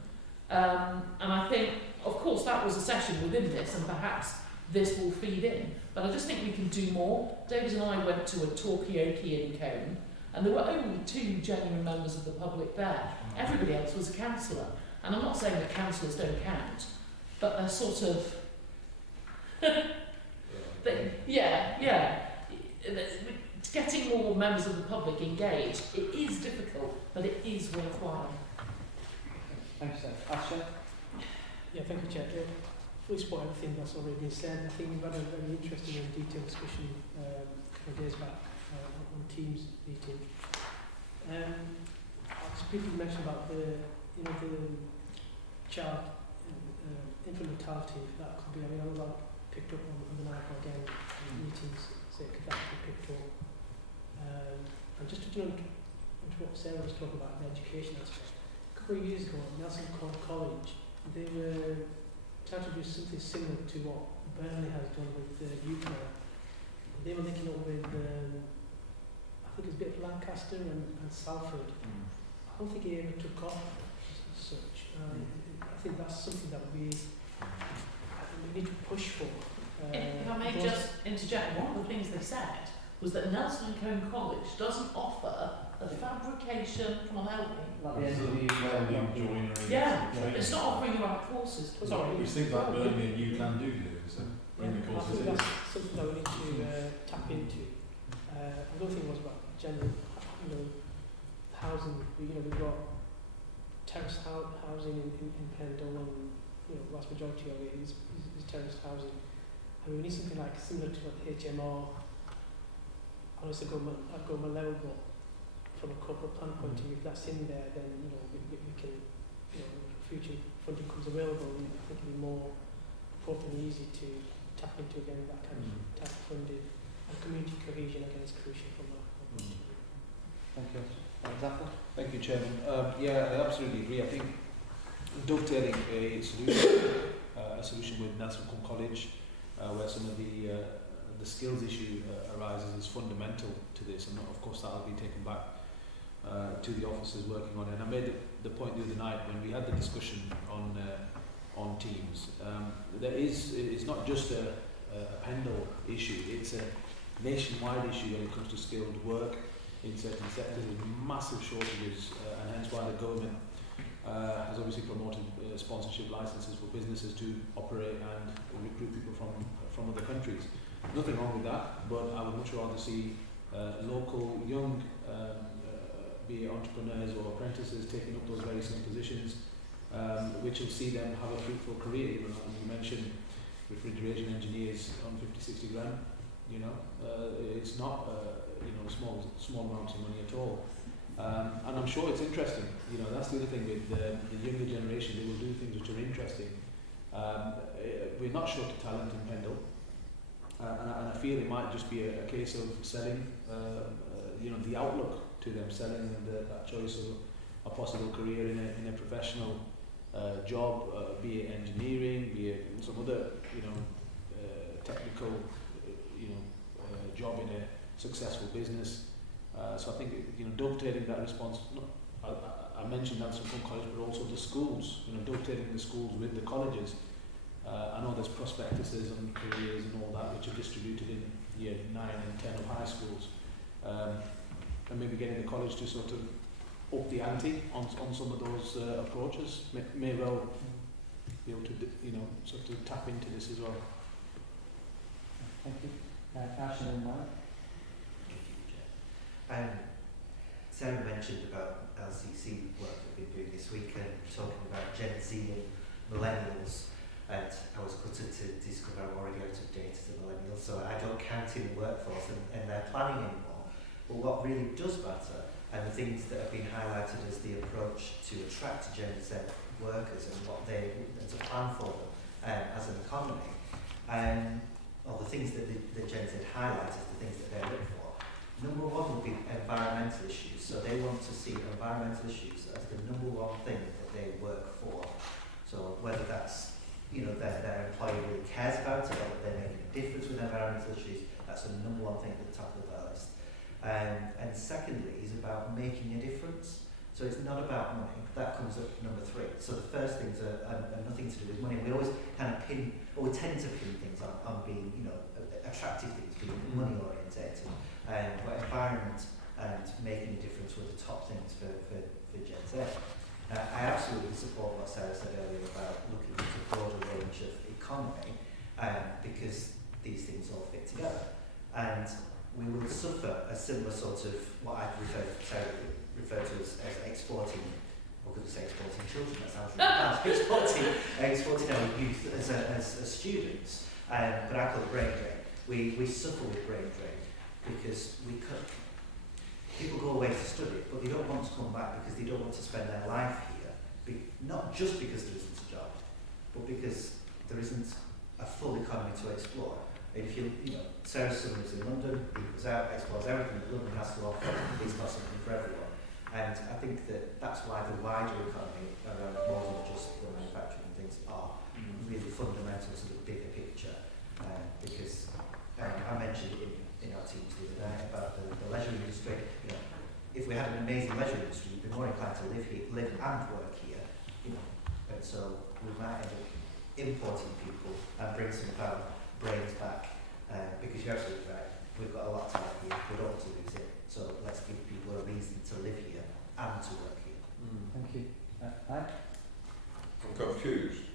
And I think, of course, that was a session within this, and perhaps this will feed in. But I just think we can do more. David and I went to a talkie-okie in Combe, and there were only 2 genuine members of the public there. Everybody else was a councillor. And I'm not saying that councillors don't count, but they're sort of... Getting more members of the public engaged, it is difficult, but it is worthwhile. Thanks, sir. Asha? Yeah, thank you, Chair. Fully support everything that's already been said. I think we've had a very interesting and detailed discussion a couple of days back on Teams meeting. I'll just briefly mention about the child infant mortality. That could be, I know that picked up on the night again meetings, so it could be picked up. And just to jump into what Sarah was talking about, the education aspect. A couple of years ago at Nelson College, they were trying to do something similar to what Burnley has done with UCLA. They were linking up with, I think it's a bit of Lancaster and Salford. I don't think it ever took off as such. I think that's something that we need to push for. If I may just interject, one of the things they said was that Nelson and Combe College doesn't offer a fabrication, come on, help me. Like the end of the joinery. Yeah, it's not offering you out courses. Sorry. Which things like Burnley and you can do, so bring the I courses think in. that's something that we need to tap into. Another thing was about general, housing. We've got terrace housing in Pendle, and vast majority of it is terrace housing. And we need something like similar to what HMR. Honestly, go my level, but from a corporate plan point of view, if that's in there, then we can, future funding comes available, I think it'll be more important and easy to tap into again that kind of type of funding. And community cohesion again is crucial from that point of view. Thank you. Zafar? Thank you, Chairman. I absolutely agree. I think dovetailing a solution with Nelson College, where some of the skills issue arises, is fundamental to this, and of course that will be taken back to the officers working on it. And I made the point the other night when we had the discussion on Teams. It's not just a Pendle issue; it's a nationwide issue when it comes to skilled work in certain sectors. There's massive shortages, and hence why the government has obviously promoted sponsorship licenses for businesses to operate and recruit people from other countries. Nothing wrong with that, but I would much rather see local young be it entrepreneurs or apprentices, taking up those very same positions, which will see them have a fruitful career. You know, and you mentioned refrigeration engineers on 50-60 grand. You know, it's not you know, small amounts of money at all. And I'm sure it's interesting. You know, that's the other thing with the younger generation. They will do things which are interesting. We're not short of talent in Pendle, and I feel it might just be a case of selling, you know, the outlook to them, selling that choice of a possible career in a professional job, be it engineering, be it some other, you know, technical, you know, job in a successful business. So I think, you know, dovetailing that response. I mentioned that from college, but also the schools. You know, dovetailing the schools with the colleges. I know there's prospectuses and careers and all that which are distributed in year 9 and 10 of high schools, and maybe getting the college to sort of up the ante on some of those approaches may well be able to, you know, sort of tap into this as well. Thank you. Ash and then Mike. Sarah mentioned about LCC work that we've been doing this weekend, talking about Gen Z and millennials, and I was gutted to discover I'm already out of date as a millennial, so I don't count in the workforce and their planning anymore. But what really does matter, and the things that have been highlighted as the approach to attract Gen Z workers and what they to plan for them as an economy, or the things that the Gen Z highlight as the things that they look for. Number one would be environmental issues. So they want to see environmental issues as the number one thing that they work for. So whether that's, you know, their employer really cares about it, or that they're making a difference with environmental issues, that's the number one thing at the top of their list. And secondly is about making a difference. So it's not about money. That comes at number 3. So the first things are nothing to do with money. We always kind of we tend to pin things on being, you know, attractive things, being money orientated. But environment and making a difference were the top things for Gen Z. I absolutely support what Sarah said earlier about looking at a broader range of economy, because these things all fit together. And we will suffer a similar sort of what I'd refer to as exporting, or could we say exporting children? That sounds really bad. Exporting our youth as students. But I call it brain drain. We suffer with brain drain because people go away to study, but they don't want to come back because they don't want to spend their life here. Not just because there isn't a job, but because there isn't a full economy to explore. And if you know, Sarah's son lives in London, he goes out, explores everything that London has to offer, he's got something for everyone. And I think that's why the wider economy around more than just the manufacturing things are really fundamental to the bigger picture. Because I mentioned in our teams the other day about the leisure industry. You know, if we had an amazing leisure industry, we'd be more inclined to live and work here. You know, and so we might end up importing people and bring some of our brains back. Because you're absolutely right, we've got a lot to have here. We don't want to lose it. So let's give people a reason to live here and to work here. Thank you. Mike? I'm confused.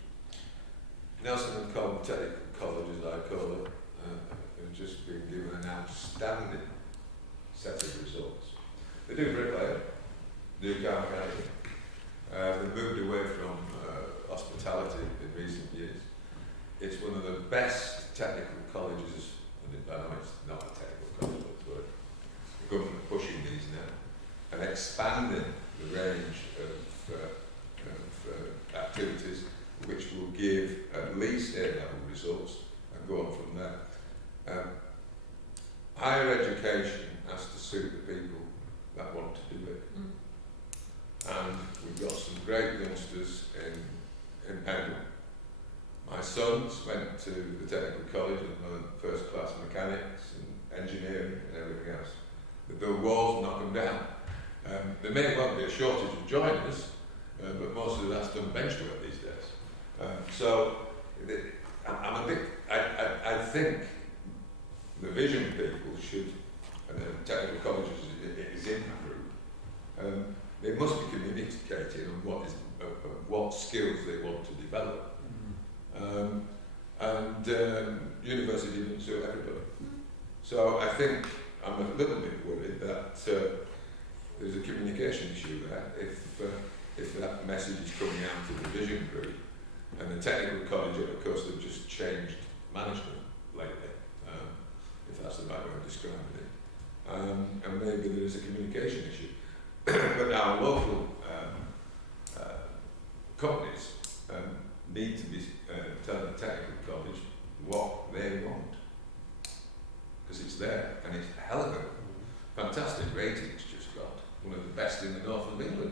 Nelson and Colm Technical College, as I call it, have just been given an outstanding set of results. They do bricklayer, do car mechanic. They've moved away from hospitality in recent years. It's one of the best technical colleges, and I know it's not a technical college, but the government are pushing these now and expanding the range of activities which will give at least A-level results and go on from there. Higher education has to suit the people that want to do it. And we've got some great youngsters in Pendle. My sons went to the technical college and learned first class mechanics and engineering and everything else. They build walls and knock them down. There may well be a shortage of joiners, but most of that's done bench work these days. I think the vision people should, and the technical colleges is in that group, they must be communicating on what skills they want to develop. University didn't suit everybody. So I think I'm a little bit worried that there's a communication issue there. If that message is coming out to the vision group, and the technical college, of course, they've just changed management lately, if that's the right way of describing it, and maybe there is a communication issue. But our local companies need to be telling the technical college what they want, because it's there, and it's a hell of a fantastic rating it's just got, one of the best in the north of England,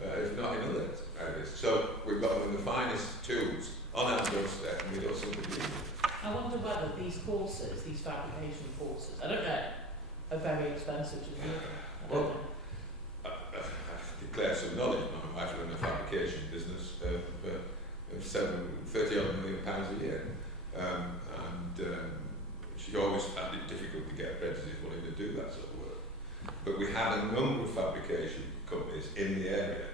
if not in other areas. So we've got one of the finest tools on our doorstep, and we got something to do. I wonder whether these courses, these fabrication courses, I don't know, are very expensive to do. Well, I declare some knowledge. My wife ran a fabrication business of £30 million a year, and she always found it difficult to get apprentices wanting to do that sort of work. But we have a number of fabrication companies in the area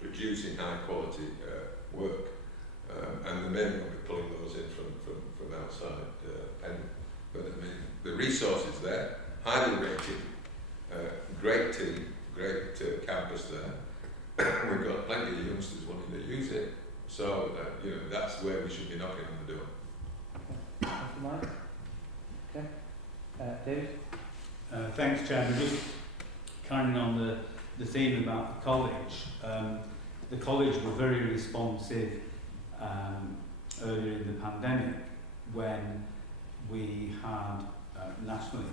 producing high quality work, and the men will be pulling those in from outside Pendle. But I mean, the resource is there, highly rated, great team, great campus there. We've got plenty of youngsters wanting to use it, so you know, that's where we should be knocking on the door. Thank you, Mike. Okay. David? Thanks, Chairman. Just carrying on the theme about the college. The college were very responsive earlier in the pandemic when we had nationally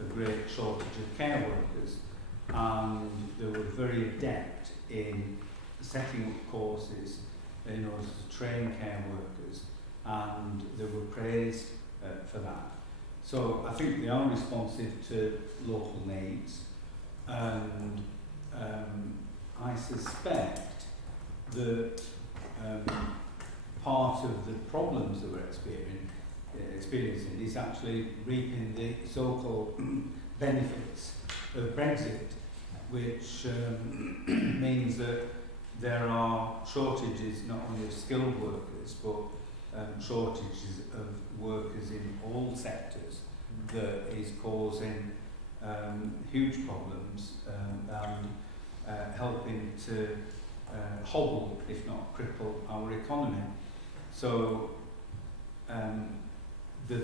a great shortage of care workers, and they were very adept in setting up courses in order to train care workers, and they were praised for that. So I think they are responsive to local needs, and I suspect that part of the problems that we're experiencing is actually reaping the so-called benefits of Brexit, which means that there are shortages not only of skilled workers but shortages of workers in all sectors that is causing huge problems and helping to hobble, if not cripple, our economy. So the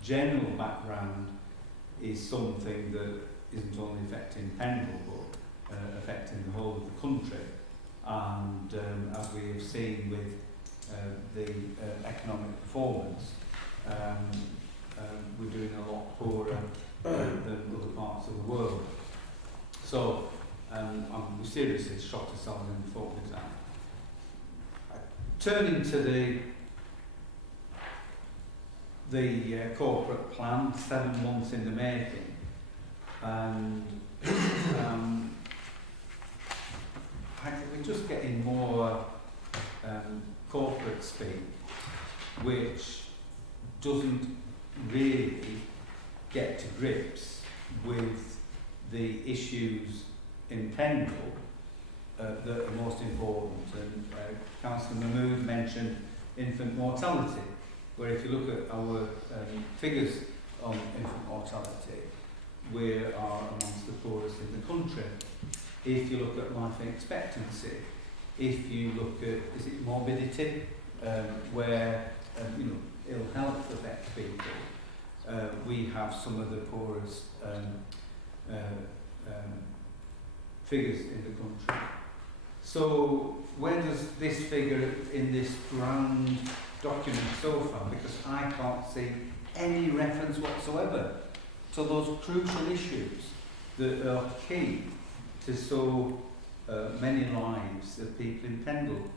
general background is something that isn't only affecting Pendle but affecting the whole of the country, and as we have seen with the economic performance, we're doing a lot poorer than other parts of the world. So we seriously shot ourselves in the foot with that. Turning to the corporate plan, 7 months in the making, and we're just getting more corporate speak, which doesn't really get to grips with the issues in Pendle that are most important. And Councillor Mahmood mentioned infant mortality, where if you look at our figures on infant mortality, we are amongst the poorest in the country. If you look at life expectancy, if you look at, is it morbidity, where ill health affects people, we have some of the poorest figures in the country. So where does this figure in this grand document so far? Because I can't see any reference whatsoever to those crucial issues that are key to so many lives of people in Pendle.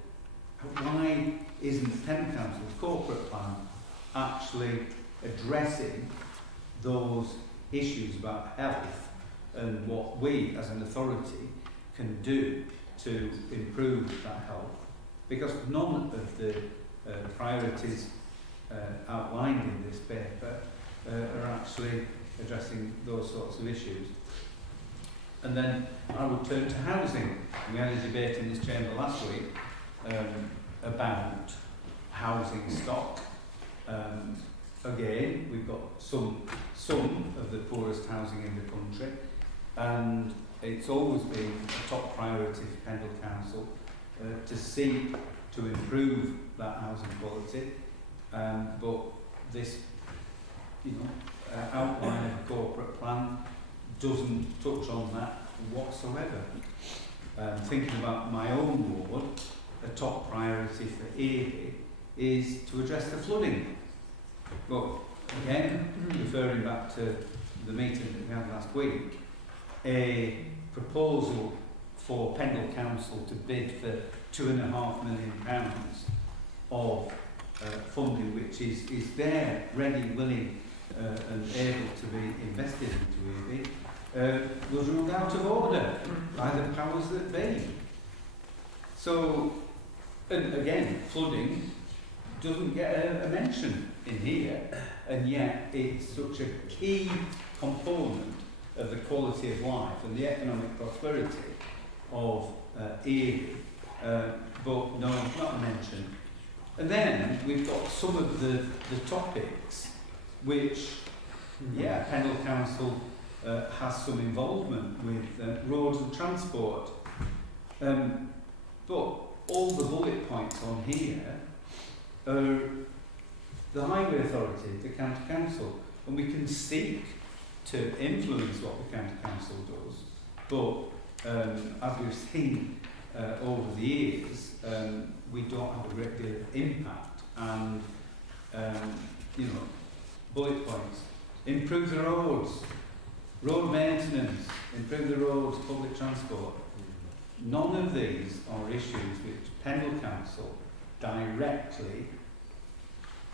Why isn't the Pendle Council's corporate plan actually addressing those issues about health and what we as an authority can do to improve that health? Because none of the priorities outlined in this paper are actually addressing those sorts of issues. And then I would turn to housing. We had a debate in this chamber last week about housing stock. Again, we've got some of the poorest housing in the country, and it's always been a top priority for Pendle Council to seek to improve that housing quality, but this, outline of a corporate plan doesn't touch on that whatsoever. Thinking about my own ward, a top priority for Avey is to address the flooding. But again, referring back to the meeting that we had last week, a proposal for Pendle Council to bid for £2.5 million of funding, which is there, ready, willing and able to be invested into Avey, was ruled out of order by the powers that be. So, and again, flooding doesn't get a mention in here, and yet it's such a key component of the quality of life and the economic prosperity of Avey, but no, not a mention. And then we've got some of the topics which, Pendle Council has some involvement with roads and transport. But all the bullet points on here are the Highway Authority, the County Council, and we can seek to influence what the County Council does, but as we've seen over the years, we don't have a great deal of impact, and bullet points: improve the roads, road maintenance, improve the roads, public transport. None of these are issues which Pendle Council directly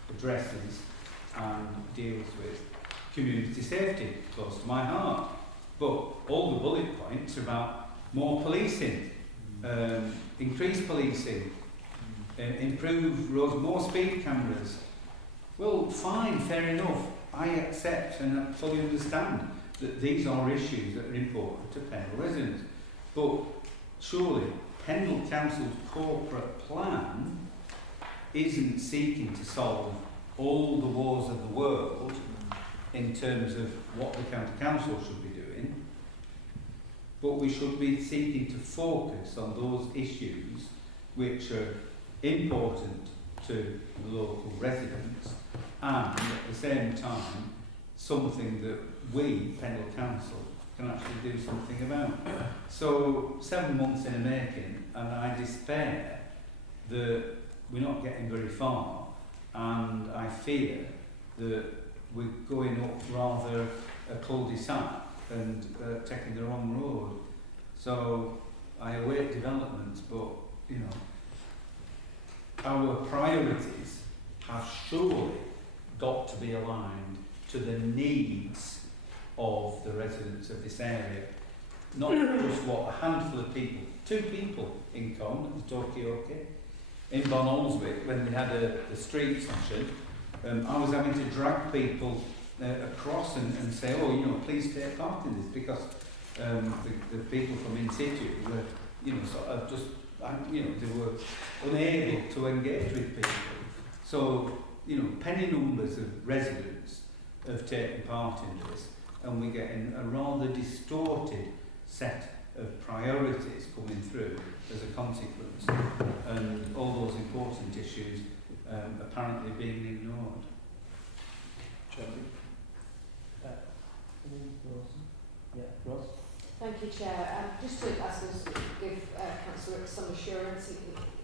addresses and deals with. Community safety, close to my heart, but all the bullet points are about more policing, increased policing, improve roads, more speed cameras. Well, fine, fair enough. I accept and fully understand that these are issues that are important to Pendle residents. But surely Pendle Council's corporate plan isn't seeking to solve all the wars of the world in terms of what the County Council should be doing, but we should be seeking to focus on those issues which are important to the local residents, and at the same time something that we, Pendle Council, can actually do something about. So 7 months in the making, and I despair that we're not getting very far, and I fear that we're going up rather a cul-de-sac and taking the wrong road. So I await developments, but our priorities have surely got to be aligned to the needs of the residents of this area, not just what a handful of people, 2 people in Con, the Tokyoke, in Bonolswick, when they had the street session. I was having to drag people across and say, please take part in this, because the people from in situ were, sort of just, they were unable to engage with people. So, penny numbers of residents have taken part in this, and we're getting a rather distorted set of priorities coming through as a consequence, and all those important issues apparently being ignored. Ross? Thank you, Chair. Just to give Councillor Ricks some assurance,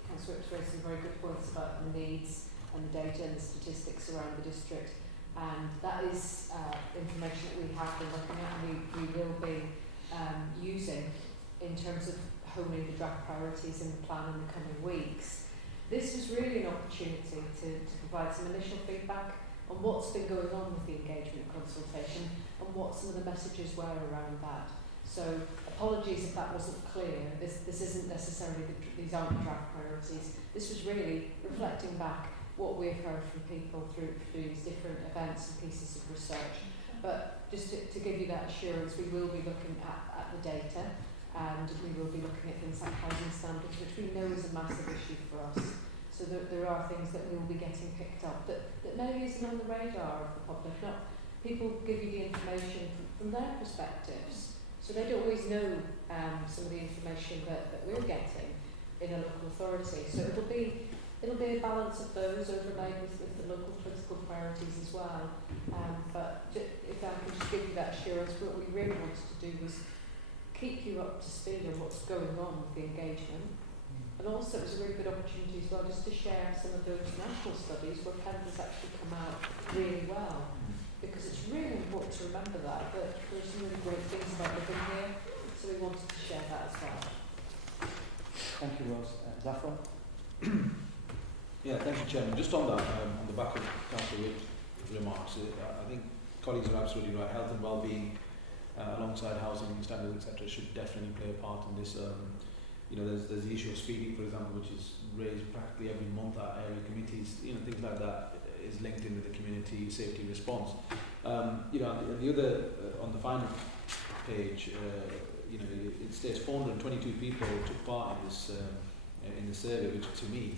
Councillor Ricks raised some very good points about the needs and the data and the statistics around the district, and that is information that we have been looking at and we will be using in terms of honing the draft priorities in the plan in the coming weeks. This was really an opportunity to provide some initial feedback on what's been going on with the engagement consultation and what some of the messages were around that. So apologies if that wasn't clear. This isn't necessarily, these aren't draft priorities. This was really reflecting back what we've heard from people through these different events and pieces of research. But just to give you that assurance, we will be looking at the data, and we will be looking at things like housing standards, which we know is a massive issue for us. So there are things that will be getting picked up that maybe isn't on the radar of the public. Not people give you the information from their perspectives, so they don't always know some of the information that we're getting in a local authority. So it'll be a balance of those overlaid with the local political priorities as well. But if I can just give you that assurance, what we really wanted to do was keep you up to speed on what's going on with the engagement. And also it was a really good opportunity as well just to share some of those national studies where Pendle's actually come out really well. Because it's really important to remember that there are some really great things about living here. So we wanted to share that as well. Thank you, Rose. Zafra? Yeah, thank you, Chairman. Just on that, on the back of Councillor Witt's remarks, I think colleagues are absolutely right. Health and well-being, alongside housing standards, etc., should definitely play a part in this. You know, there's the issue of speeding, for example, which is raised practically every month at area committees. You know, things like that is linked in with the community safety response. You know, the other on the final page, you know, it states 422 people took part in the survey, which to me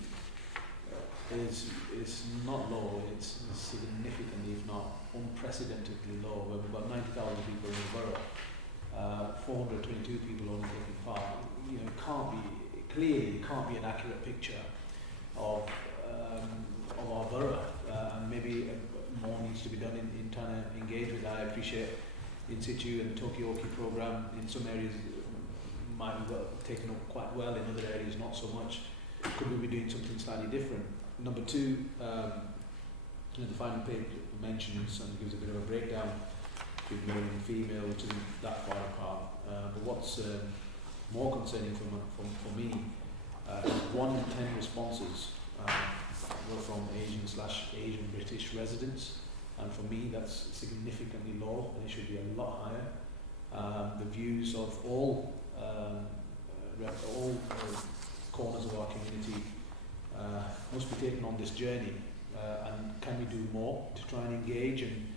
is not low. It's significantly, if not unprecedentedly low. We have about 90,000 people in the borough. 422 people only taking part. You know, it can't be an accurate picture of our borough, and maybe more needs to be done in trying to engage with that. I appreciate in situ and the Tokyo-Oki program in some areas might be taken up quite well, in other areas not so much. Could we be doing something slightly different? Number two, you know, the final page mentions and gives a bit of a breakdown between male and female, which isn't that far apart. But what's more concerning for me is 1 in 10 responses were from Asian British residents, and for me that's significantly low, and it should be a lot higher. The views of all corners of our community must be taken on this journey, and can we do more to try and engage and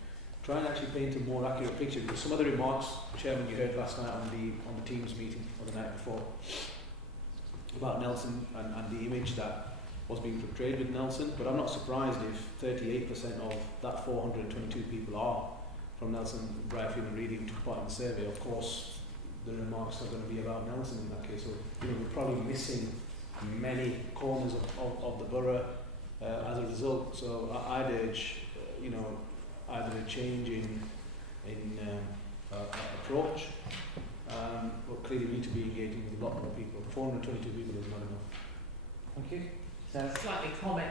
try and actually paint a more accurate picture? Because some of the remarks, Chairman, you heard last night on the Teams meeting or the night before about Nelson and the image that was being portrayed with Nelson, but I'm not surprised if 38% of that 422 people are from Nelson, Briarfield and Reading took part in the survey. Of course, the remarks are going to be about Nelson in that case, so you know, we're probably missing many corners of the borough as a result. So I'd urge, you know, either a change in approach, but clearly we need to be engaging with a lot more people. 422 people is not enough. Thank you. Slightly comic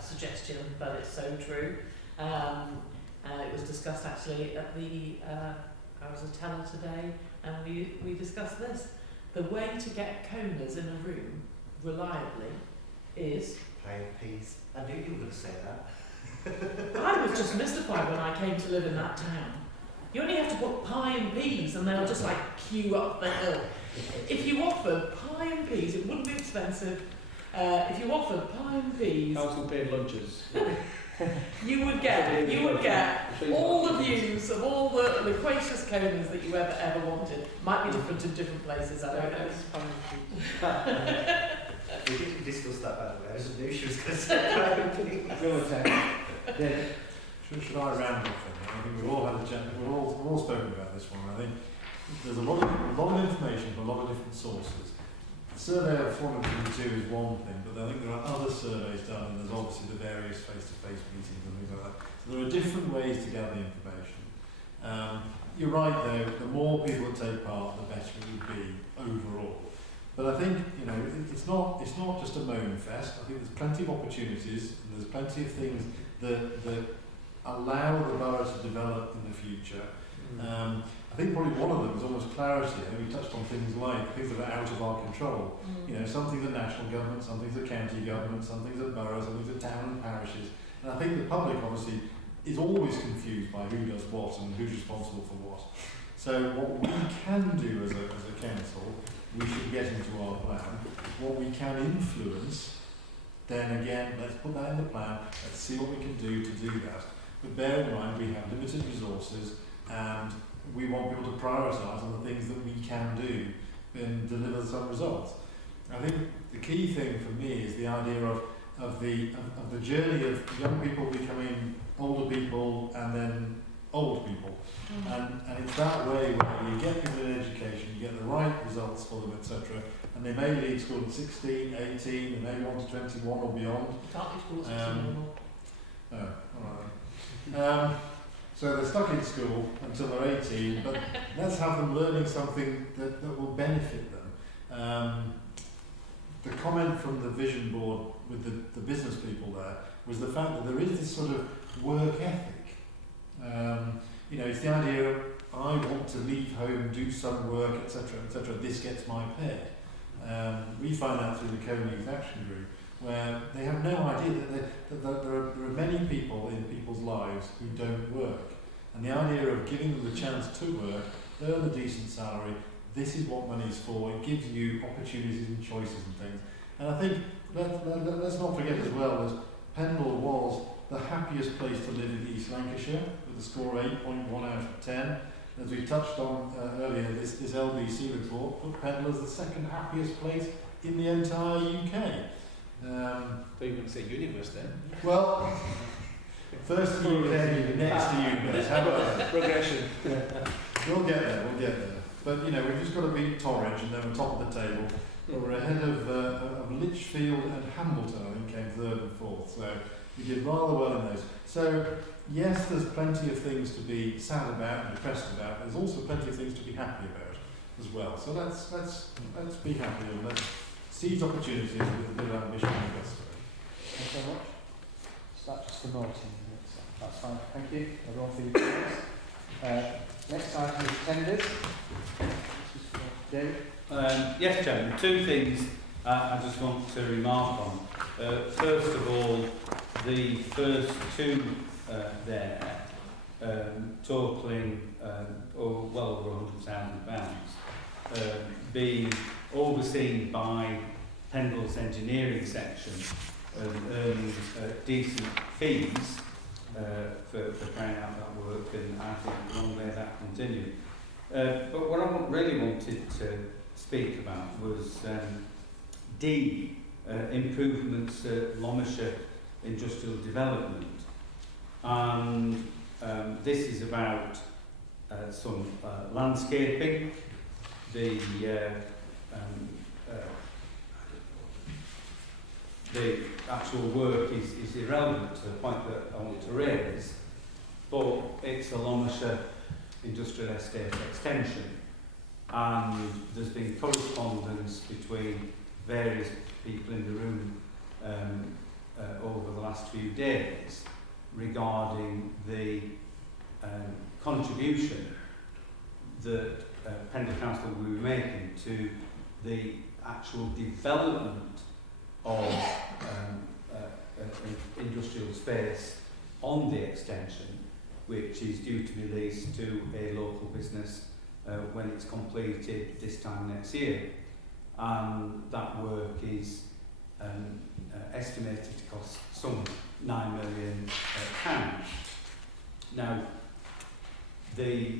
suggestion, but it's so true. It was discussed actually at the I was a teller today, and we discussed this. The way to get coners in a room reliably is pie and peas. I knew you were going to say that. I was just mystified when I came to live in that town. You only have to put pie and peas and they'll just like queue up the hill. If you offered pie and peas, it wouldn't be expensive. If you offered pie and peas, council paid lunches. you would get all the views of all the loquacious coners that you ever wanted. Might be different in different places, I don't know. We didn't discuss that, by the way. I just knew she was going to say pie and peas. Should I round up then? I think we've all had we've all spoken about this one. I think there's a lot of information from a lot of different sources. The survey of 422 is one thing, but I think there are other surveys done, and there's obviously the various face-to-face meetings and things like that. So there are different ways to gather information. You're right though, the more people that take part, the better it would be overall. But I think, you know, it's not just a moan fest. I think there's plenty of opportunities, and there's plenty of things that allow the borough to develop in the future. I think probably one of them is almost clarity. I mean, we touched on things like things that are out of our control. You know, some things are national government, some things are county government, some things are borough, some things are town and parishes. And I think the public obviously is always confused by who does what and who's responsible for what. So what we can do as a council, we should get into our plan. What we can influence, then again, let's put that in the plan, let's see what we can do to do that. But bear in mind, we have limited resources, and we want people to prioritise on the things that we can do and deliver some results. I think the key thing for me is the idea of the journey of young people becoming older people and then old people. And it's that way where you get people in education, you get the right results for them, etc. And they may leave school at 16, 18, they may want to 21 or beyond. You can't leave school at 16 anymore. Oh, all right. So they're stuck in school until they're 18, but let's have them learning something that will benefit them. The comment from the vision board with the business people there was the fact that there is this sort of work ethic. You know, it's the idea of, I want to leave home, do some work, etc., etc. This gets my pay. We find out through the Co-Youth Action Group, where they have no idea that there are many people in people's lives who don't work. And the idea of giving them the chance to work, earn a decent salary, this is what money is for, it gives you opportunities and choices and things. And I think, let's not forget as well, that Pendle was the happiest place to live in East Lancashire, with a score 8.1 out of 10. As we touched on earlier, this LBC report put Pendle as the second happiest place in the entire UK. But you wouldn't say universe then. Well, first the UK, next the universe. How about that? Progression. We'll get there. But you know, we've just got to beat Torridge and then we're top of the table. But we're ahead of Lichfield and Hambleton, I think, came third and fourth. So we did rather well in those. So yes, there's plenty of things to be sad about and depressed about. There's also plenty of things to be happy about as well. So let's be happy and let's seize opportunities with a bit of ambition and gusto. Thank you very much. So that's just the noting. That's fine. Thank you, everyone, for your comments. Next item is tenders. This is for Dave. Yes, Chairman, two things I just want to remark on. First of all, the first two there, totalling well over £100,000, being overseen by Pendle's engineering section and earning decent fees for carrying out that work, and I think long may that continue. But what I really wanted to speak about was D, improvements at Lomershire Industrial Development. And this is about some landscaping. The actual work is irrelevant to the point that I want to raise, but it's a Lomershire Industrial Estate extension, and there's been correspondence between various people in the room over the last few days regarding the contribution that Pendle Council will be making to the actual development of industrial space on the extension, which is due to be leased to a local business when it's completed this time next year. And that work is estimated to cost some £9 million. Now, the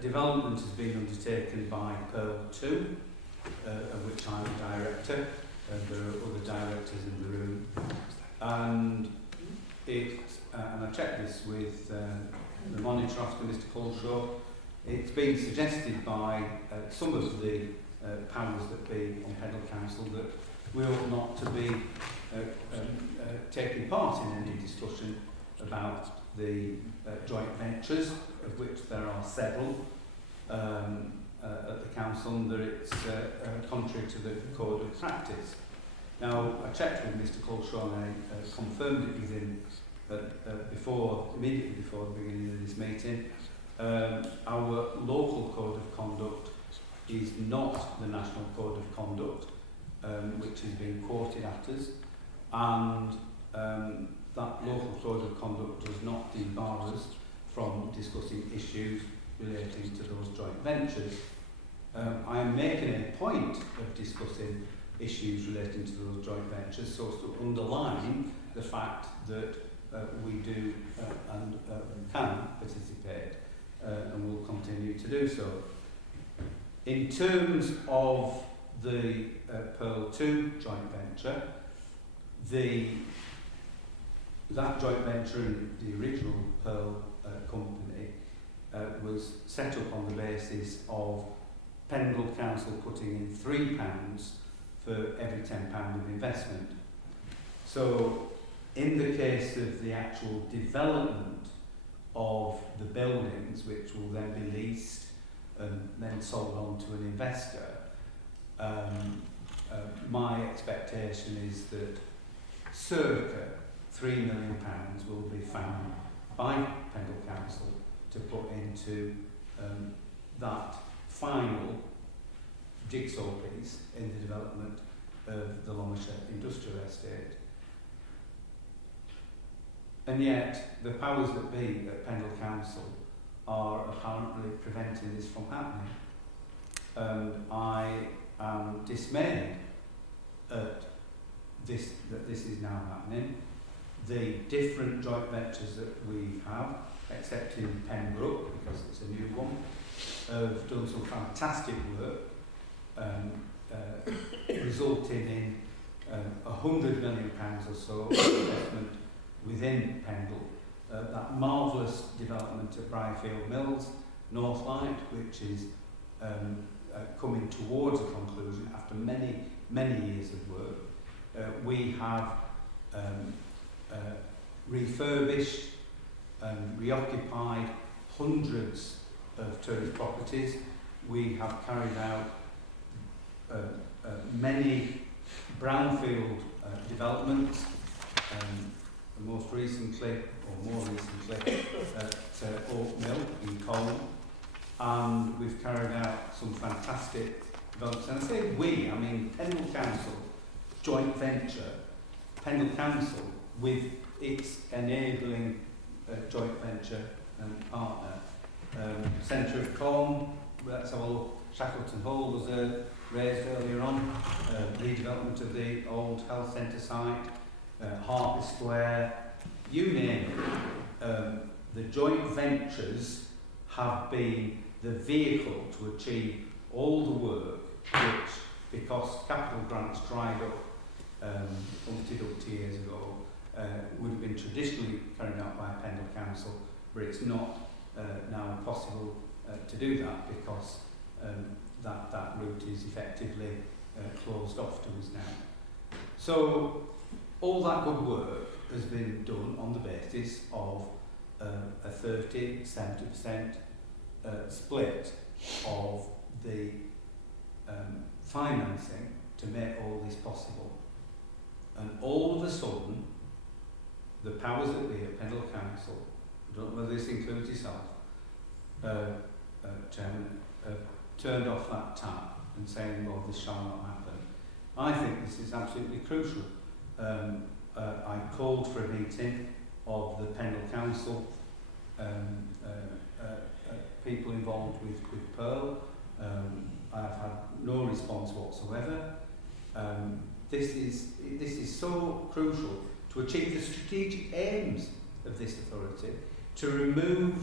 development has been undertaken by Pearl 2, of which I'm a director, and there are other directors in the room. And I checked this with the monitor after Mr. Coleshaw. It's been suggested by some of the powers that be on Pendle Council that we ought not to be taking part in any discussion about the joint ventures, of which there are several at the council, and that it's contrary to the code of practice. Now, I checked with Mr. Coleshaw and I confirmed it with him immediately before the beginning of this meeting. Our local code of conduct is not the national code of conduct, which is being quoted at us, and that local code of conduct does not debar us from discussing issues relating to those joint ventures. I am making a point of discussing issues relating to those joint ventures so as to underline the fact that we do and can participate and will continue to do so. In terms of the Pearl 2 joint venture, that joint venture in the original Pearl company was set up on the basis of Pendle Council putting in £3 for every £10 of investment. So in the case of the actual development of the buildings, which will then be leased and then sold on to an investor, my expectation is that circa £3 million will be found by Pendle Council to put into that final jigsaw piece in the development of the Lomershire Industrial Estate. And yet, the powers that be at Pendle Council are apparently preventing this from happening. And I am dismayed at this, that this is now happening. The different joint ventures that we have, except in Pembroke, because it's a new one, have done some fantastic work, resulting in £100 million or so of investment within Pendle. That marvellous development at Briarfield Mills, Northlight, which is coming towards a conclusion after many, many years of work. We have refurbished and reoccupied hundreds of tourist properties. We have carried out many brownfield developments, most recently, or more recently, at Oak Mill in Colne, and we've carried out some fantastic developments. And I say we, I mean Pendle Council, joint venture, Pendle Council with its enabling joint venture and partner. Centre of Colne, let's have a look. Shackleton Hall was raised earlier on. Redevelopment of the old health centre site, Hartley Square, you name it. The joint ventures have been the vehicle to achieve all the work which, because capital grants dried up umpty years ago, would have been traditionally carried out by Pendle Council, but it's not now possible to do that because that route is effectively closed off to us now. So all that good work has been done on the basis of a 30-70% split of the financing to make all this possible. And all of a sudden, the powers that be at Pendle Council, I don't know whether this includes yourself, Chairman, turned off that tap and saying, well, this shall not happen. I think this is absolutely crucial. I called for a meeting of the Pendle Council, people involved with Pearl. I have had no response whatsoever. This is so crucial to achieve the strategic aims of this authority, to remove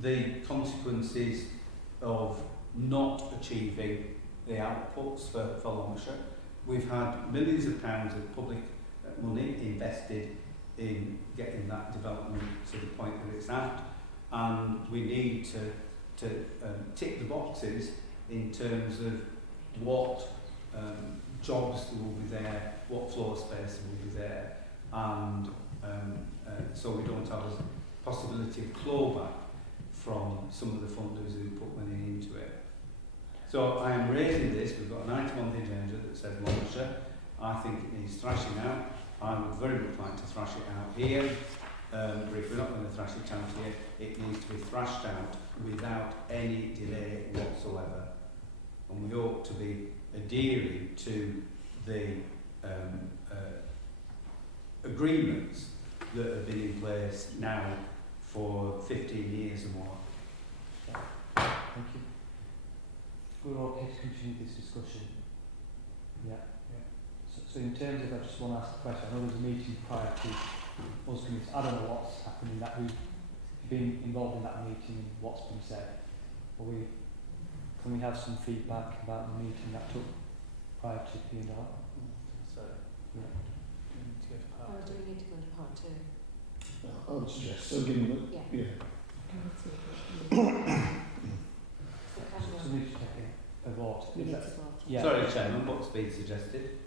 the consequences of not achieving the outputs for Lomershire. We've had millions of pounds of public money invested in getting that development to the point that it's at, and we need to tick the boxes in terms of what jobs will be there, what floor space will be there, and so we don't have a possibility of clawback from some of the funders who put money into it. So I am raising this. We've got an item on the agenda that says Lomershire. I think it needs thrashing out. I would very much like to thrash it out here, but if we're not going to thrash it out here, it needs to be thrashed out without any delay whatsoever. And we ought to be adhering to the agreements that have been in place now for 15 years or more. Thank you. We're okay to continue this discussion. Yeah. So in terms of, I just want to ask a question. I know there's a meeting prior to us coming. I don't know what's happening. That we've been involved in that meeting and what's been said. But can we have some feedback about the meeting that took prior to P&R? So, Yeah. we need to go to part Do we need to go to part two? I would suggest so, given that, Yeah. yeah. vote. We Is need that- to vote. Yeah. Sorry, Chairman, what's been suggested?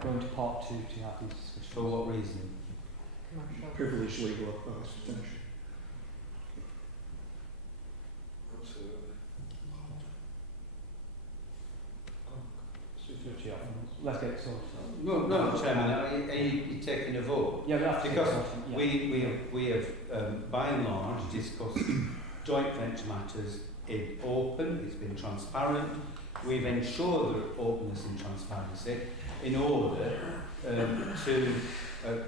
Going to part 2 to have these discussions. For what reason? Commercial. Privileged legal attention. Absolutely. Let's get it sorted. No, no, Chairman, are you taking a vote? Yeah, we have to Because take a motion, yeah. We have by and large discussed joint venture matters in open, it's been transparent, we've ensured the openness and transparency in order to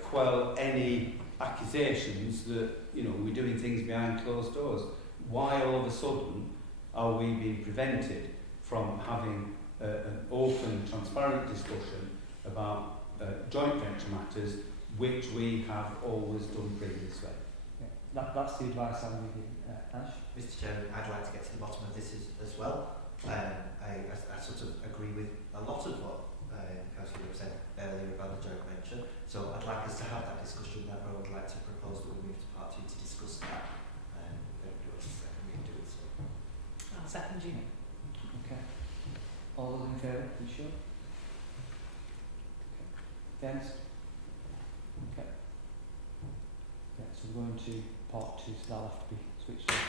quell any accusations that, you know, we're doing things behind closed doors. Why all of a sudden are we being prevented from having an open, transparent discussion about joint venture matters, which we have always done previously? That's the advice I'm giving you, Ash. Mr Chairman, I'd like to get to the bottom of this as well. I sort of agree with a lot of what Councillor said earlier about the joint venture. So I'd like us to have that discussion now. I would like to propose that we move to part 2 to discuss that. Everybody wants to second me do it. So. I'll second you. Okay. All those in favour, are you sure? Okay. Against? Okay. Yeah, so we're going to part 2, so that'll have to be switched off.